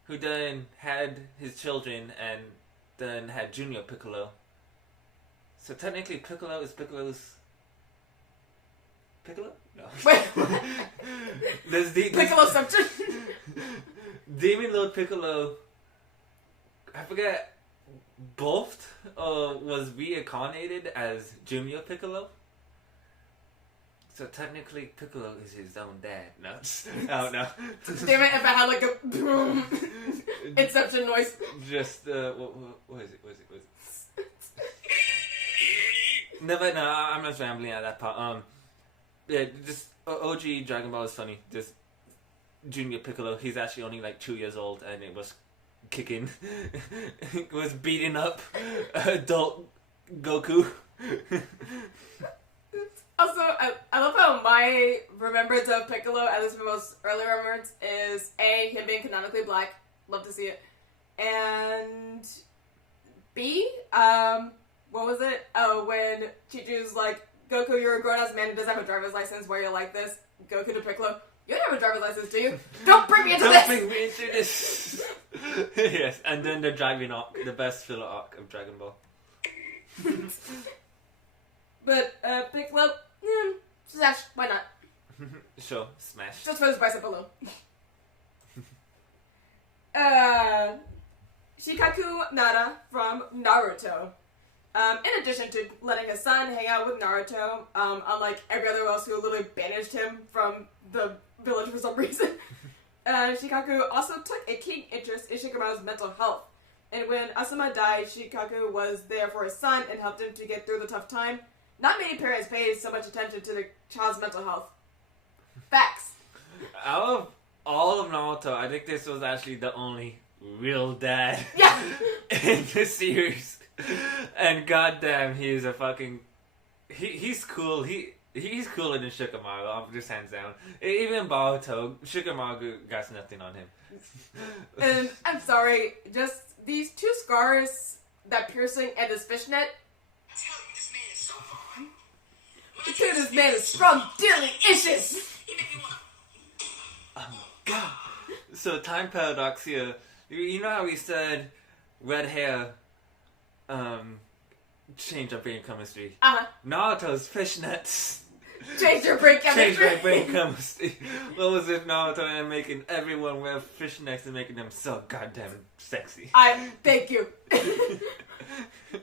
who then had his children and then had Junior Piccolo. So technically Piccolo is Piccolo's Piccolo? No. Wait. There's Piccolo subject. Demon Lord Piccolo, I forget, both was reincarnated as Junior Piccolo. So technically Piccolo is his own dad. No. Oh no. Damn it, if I had like a boom Inception noise. Just, what is it? No, I'm not rambling at that part. Yeah, just OG Dragon Ball is funny. Just Junior Piccolo, he's actually only like 2 years old, and it was kicking, it was beating up adult Goku. Also, I love how my remembrance of Piccolo, at least my most early remembrance, is A, him being canonically black. Love to see it. And B, what was it? Oh, when Chichu's like, Goku, you're a grown-ass man who doesn't have a driver's license, why you're like this? Goku to Piccolo, you don't have a driver's license, do you? Don't bring me into this! Don't bring me into this! Yes, and then the Dragon arc, the best filler arc of Dragon Ball. But, Piccolo, smash, why not? Sure, smash. Just for his bicep alone. Shikaku Nara from Naruto. In addition to letting his son hang out with Naruto, unlike every other else who literally banished him from the village for some reason, Shikaku also took a keen interest in Shikamaru's mental health. And when Asuma died, Shikaku was there for his son and helped him to get through the tough time. Not many parents pay so much attention to the child's mental health. Facts. Out of all of Naruto, I think this was actually the only real dad in the series. And goddamn, he is a fucking... He's cool. He's cooler than Shikamaru, I'm just hands down. Even Boruto, Shikamaru got nothing on him. And I'm sorry, just these two scars, that piercing and this fishnet. This man is strong, dealing issues. Oh my god. So time paradox here. You know how we said red hair change our brain chemistry? Naruto's fishnets change your brain chemistry. Change my brain chemistry. What was if Naruto and making everyone wear fishnets and making them so goddamn sexy? I thank you.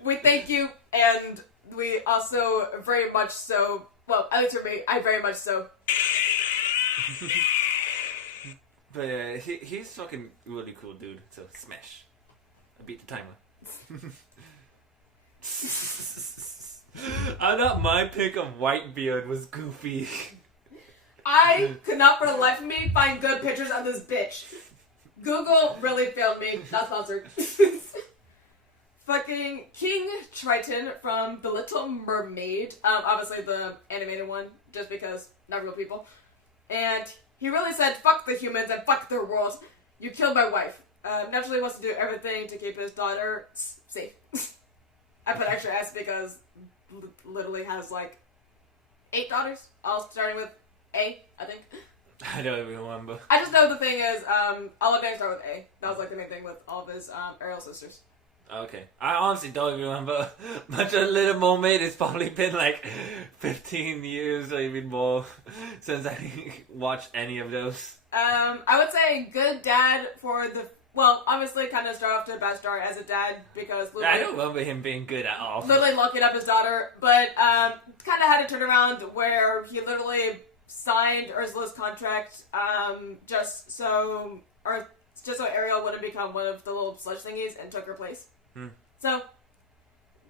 We thank you, and we also very much so, well, at least for me, I very much so. But yeah, he's fucking really cool dude, so smash. I beat the timer. I thought my pick of Whitebeard was Goofy. I could not for the life of me find good pictures of this bitch. Google really failed me. Not sponsored. Fucking King Triton from The Little Mermaid. Obviously the animated one, just because not real people. And he really said, fuck the humans and fuck their world. You killed my wife. Naturally wants to do everything to keep his daughter safe. I put extra S because literally has like 8 daughters, all starting with A, I think. I don't even remember. I just know the thing is, all of them start with A. That was like the main thing with all of his Ariel sisters. Okay. I honestly don't even remember much of Little Mermaid. It's probably been like 15 years or even more since I watched any of those. I would say good dad for the... Well, obviously kind of start off to a bad start as a dad because... I don't remember him being good at all. Literally locking up his daughter, but kind of had to turn around where he literally signed Ursula's contract just so Ariel wouldn't become one of the little sludge thingies and took her place. So,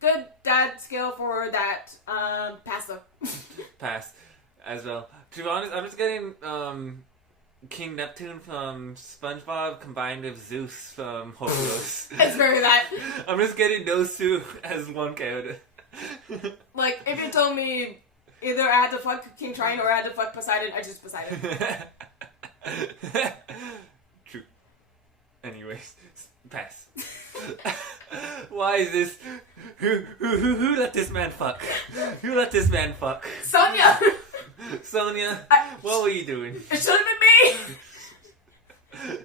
good dad skill for that. Pass though. Pass as well. To be honest, I'm just getting King Neptune from SpongeBob combined with Zeus from Horos. It's very that. I'm just getting those two as one character. Like, if you told me either I had to fuck King Triton or I had to fuck Poseidon, I just Poseidon. True. Anyways, pass. Why is this? Who let this man fuck? Who let this man fuck? Sonya! Sonya, what were you doing? It should have been me!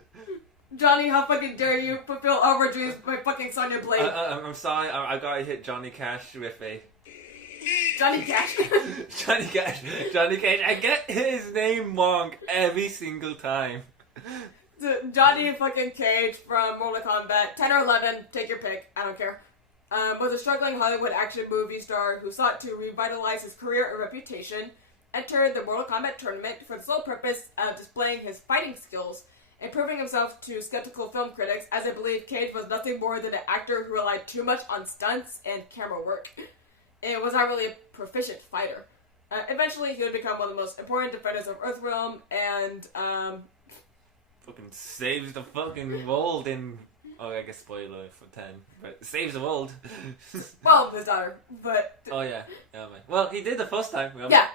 Johnny, how fucking dare you fulfill all our dreams with my fucking Sonya blade? I'm sorry, I gotta hit Johnny Cash with a... Johnny Cash. Johnny Cash. Johnny Cash. I get his name wrong every single time. Johnny fucking Cage from Mortal Kombat, 10 or 11, take your pick, I don't care. Was a struggling Hollywood action movie star who sought to revitalize his career and reputation, entered the Mortal Kombat tournament for the sole purpose of displaying his fighting skills and proving himself to skeptical film critics, as I believe Cage was nothing more than an actor who relied too much on stunts and camera work, and was not really a proficient fighter. Eventually, he would become one of the most important defenders of Earthrealm, and, fucking saves the fucking world in... Oh, I guess spoiler for 10. But saves the world. well, his daughter, but... Oh, yeah. Yeah, man. Well, he did the first time. Remember? Yeah.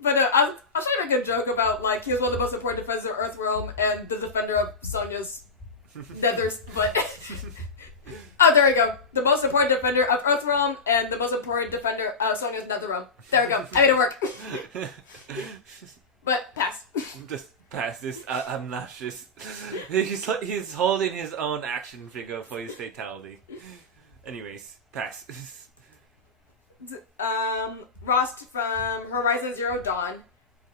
But I was trying to make a joke about, like, he was one of the most important defenders of Earthrealm and the defender of Sonya's nethers, but... Oh, there we go. The most important defender of Earthrealm and the most important defender of Sonya's Netherrealm. There we go. I made it work. But, pass. Just pass this. I'm nauseous. He's holding his own action figure for his fatality. Anyways, pass. Rost from Horizon Zero Dawn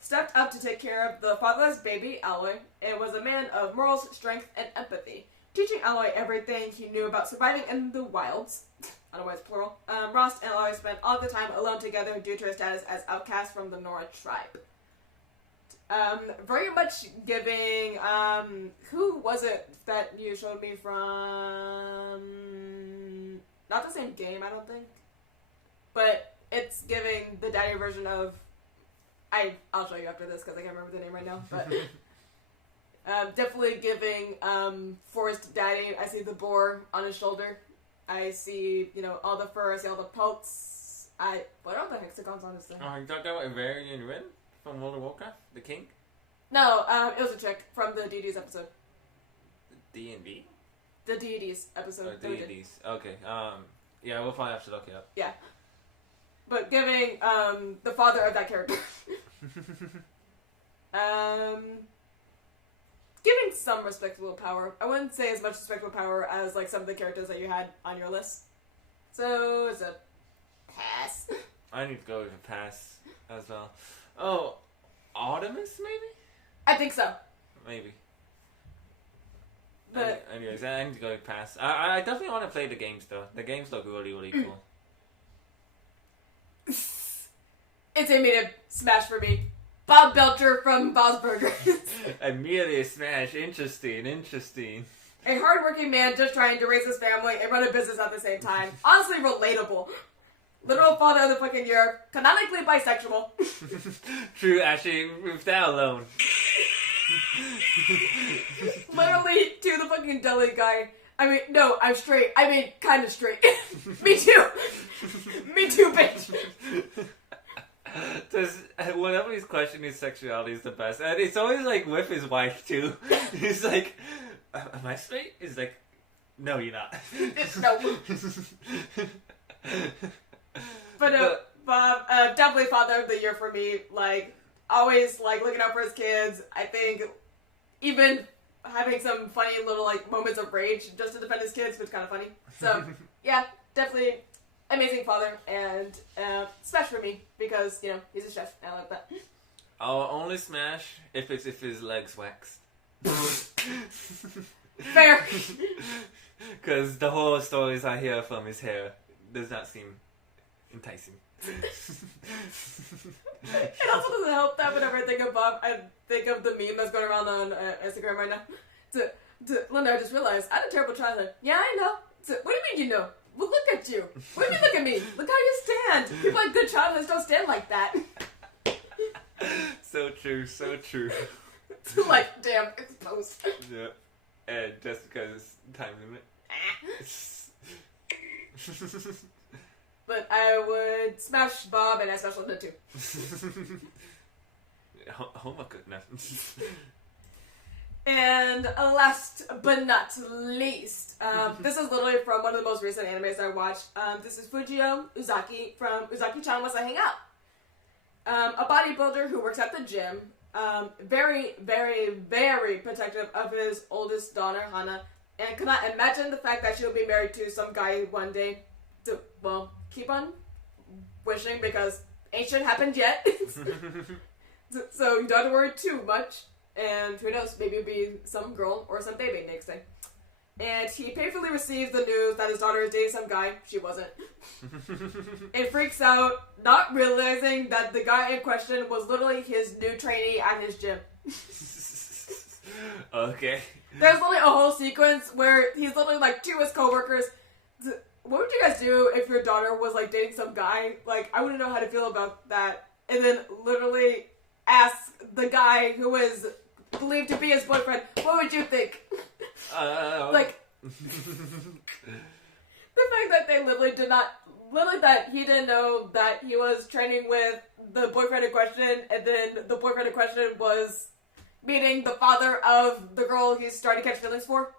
stepped up to take care of the fatherless baby, Aloy, and was a man of morals, strength, and empathy, teaching Aloy everything he knew about surviving in the wilds. I don't know why it's plural. Rost and Aloy spent all the time alone together due to her status as outcast from the Nora tribe. Very much giving, who was it that you showed me from, not the same game, I don't think, but it's giving the daddy version of, I'll show you after this because I can't remember the name right now, but, definitely giving, Forrest daddy. I see the boar on his shoulder, I see, all the fur, I see all the pelts, what are the hexagons on this thing? Oh, you talking about Avarian Rin? From World of Warcraft? The king? No, it was a chick from the deities episode. D&D? The deities episode. Oh, deities. Okay, yeah, we'll probably have to look it up. Yeah. But giving, the father of that character. Giving some respectable power. I wouldn't say as much respectable power as, like, some of the characters that you had on your list. So, it's a pass. I need to go with a pass as well. Oh, Artemis, maybe? I think so. Maybe. But Anyways, I need to go with pass. I definitely want to play the games, though. The games look really, really cool. It's immediate smash for me. Bob Belcher from Bob's Burgers. Immediate smash. Interesting. A hardworking man just trying to raise his family and run a business at the same time. Honestly, relatable. Literal father of the fucking year. Canonically bisexual. True, actually, with that alone. Literally, to the fucking deli guy. I mean, no, I'm straight. I mean, kind of straight. Me too. Me too, bitch. Just, whenever he's questioning his sexuality is the best. And it's always like with his wife too. He's like, am I straight? He's like, no, you're not. No. But Bob, definitely father of the year for me. Like, always like looking out for his kids. I think even having some funny little like moments of rage just to defend his kids was kind of funny. So yeah, definitely amazing father, and smash for me because you know he's a chef. And I like that. I'll only smash if his legs waxed. Fair. Because the whole stories I hear from his hair does not seem enticing. It also doesn't help that whenever I think of Bob, I think of the meme that's going around on Instagram right now. Linda, I just realized I had a terrible childhood. Yeah, I know. What do you mean you know? Well, look at you. What do you mean look at me? Look how you stand. People like good childhoods don't stand like that. So true, so true. Like, damn, exposed. Yeah. And just because time limit. But I would smash Bob and I smash Linda too. Oh my goodness. And last but not least, this is literally from one of the most recent animes I watched. This is Fujio Uzaki from Uzaki-chan Must I Hang Out. A bodybuilder who works at the gym. Very, very, very protective of his oldest daughter, Hana. And could not imagine the fact that she'll be married to some guy one day. Well, keep on wishing because ain't shit happened yet. So you don't have to worry too much. And who knows, maybe it'll be some girl or some baby next day. And he painfully receives the news that his daughter is dating some guy. She wasn't. And freaks out, not realizing that the guy in question was literally his new trainee at his gym. Okay. There's literally a whole sequence where he's literally like to his coworkers, what would you guys do if your daughter was like dating some guy? Like, I wouldn't know how to feel about that. And then literally ask the guy who is believed to be his boyfriend, what would you think? Like, the fact that they literally that he didn't know that he was training with the boyfriend in question, and then the boyfriend in question was meeting the father of the girl he's starting to catch feelings for.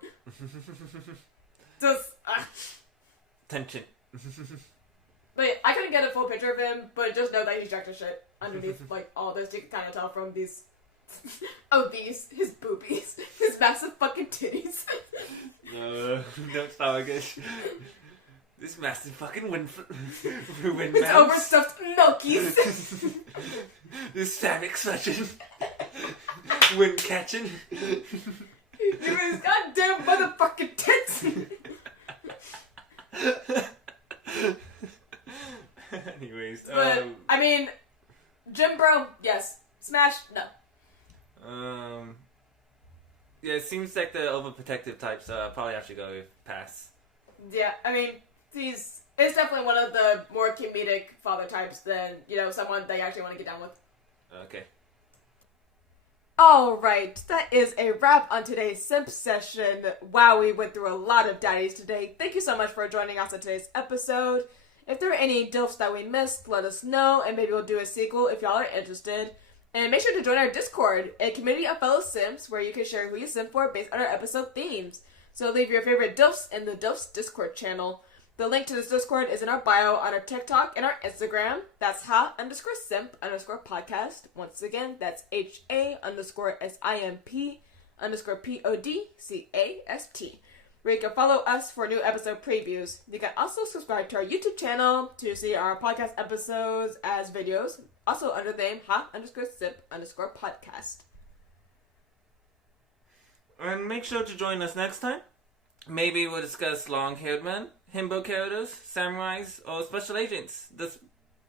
Just, Tension. But I couldn't get a full picture of him, but just know that he's jacked as shit underneath, like, all this. You can kind of tell from these... his boobies. His massive fucking titties. Don't start again. This massive fucking wind His overstuffed milkies. This fan expression. Wind catching. His goddamn motherfucking tits. Anyways, But, I mean, Jim Bro, yes. Smash, no. Yeah, it seems like the overprotective types probably have to go with pass. Yeah, I mean, it's definitely one of the more comedic father types than, you know, someone they actually want to get down with. Okay. Alright, that is a wrap on today's Simp session. Wow, we went through a lot of daddies today. Thank you so much for joining us on today's episode. If there are any DILFs that we missed, let us know, and maybe we'll do a sequel if y'all are interested. And make sure to join our Discord, a community of fellow Simps where you can share who you simp for based on our episode themes. So leave your favorite DILFs in the DILFs Discord channel. The link to this Discord is in our bio on our TikTok and our Instagram. That's ha_simp_podcast. Once again, that's HA_SIMP_PODCAST. Where you can follow us for new episode previews. You can also subscribe to our YouTube channel to see our podcast episodes as videos. Also under the name ha_simp_podcast. And make sure to join us next time. Maybe we'll discuss long-haired men, himbo characters, samurais, or special agents. The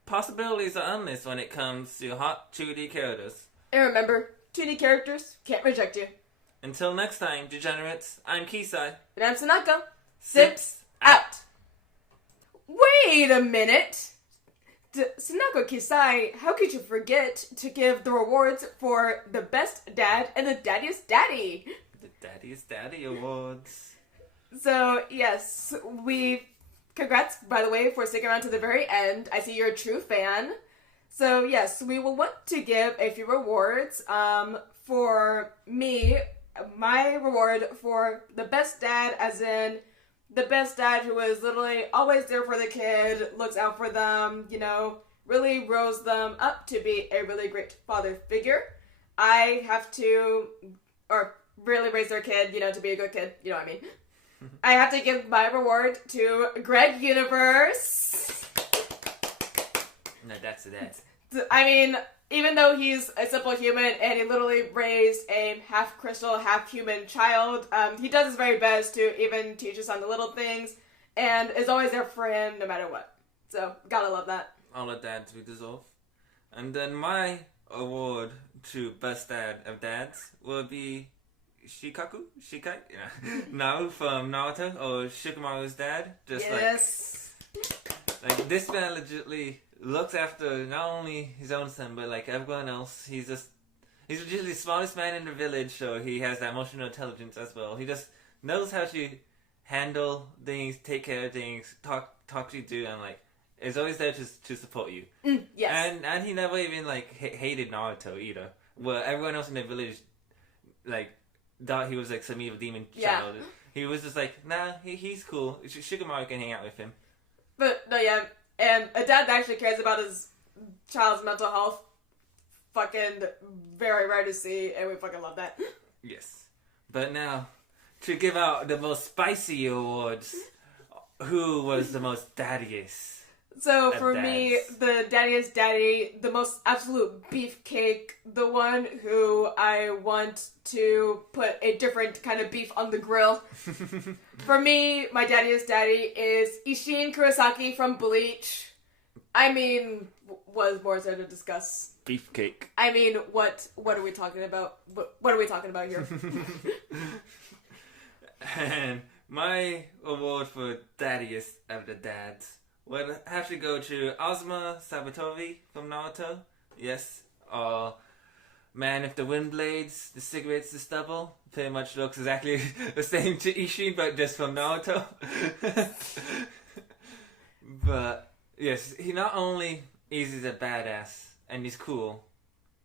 possibilities are endless when it comes to hot 2D characters. And remember, 2D characters can't reject you. Until next time, degenerates, I'm Kisai. And I'm Sanako. Simps out. Wait a minute! Sanako Kisai, how could you forget to give the rewards for the best dad and the daddiest daddy? The Daddiest Daddy Awards. So, yes, congrats, by the way, for sticking around to the very end. I see you're a true fan. So, yes, we will want to give a few rewards. For me, my reward for the best dad, as in the best dad who is literally always there for the kid, looks out for them, really rose them up to be a really great father figure. I have to, or really raise their kid, to be a good kid, you know what I mean? I have to give my reward to Greg Universe. No, that's that. I mean, even though he's a simple human and he literally raised a half crystal, half human child, he does his very best to even teach us on the little things and is always there for him no matter what. So, gotta love that. All of dads we deserve. And then my award to best dad of dads will be Shikai? Yeah. Nao from Naruto, or Shikamaru's dad. Just yes. Like this man legitimately looks after not only his own son, but like everyone else. He's legitimately the smartest man in the village, so he has that emotional intelligence as well. He just knows how to handle things, take care of things, talk to you through, and like is always there to support you. Yes. And he never even like hated Naruto either. Well, everyone else in the village like thought he was like some evil demon child. He was just like, nah, he's cool. Shikamaru can hang out with him. But no, yeah, and a dad that actually cares about his child's mental health, fucking very rare to see, and we fucking love that. Yes. But now, to give out the most spicy awards, who was the most daddiest? So for me, the daddiest daddy, the most absolute beefcake, the one who I want to put a different kind of beef on the grill. For me, my daddiest daddy is Ishin Kurosaki from Bleach. I mean, what more is there to discuss? Beefcake. I mean, what are we talking about? What are we talking about here? And my award for daddiest of the dads would have to go to Ozma Sabatori from Naruto. Yes. Man with the wind blades, the cigarettes, the stubble. Pretty much looks exactly the same to Ishin, but just from Naruto. But, yes, he not only is a badass, and he's cool,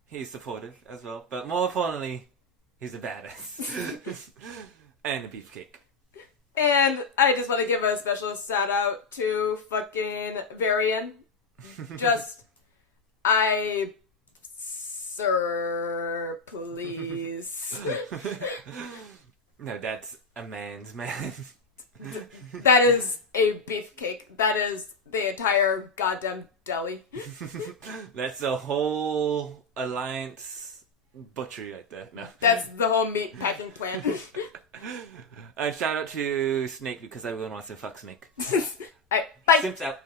he's supportive as well, but more importantly, he's a badass. And a beefcake. And I just want to give a special shout out to fucking Varian. Sir, please. No, that's a man's man. That is a beefcake. That is the entire goddamn deli. That's the whole alliance butchery right there. No. That's the whole meat packing plant. And shout out to Snake because everyone wants to fuck Snake. Alright, bye. Simps out.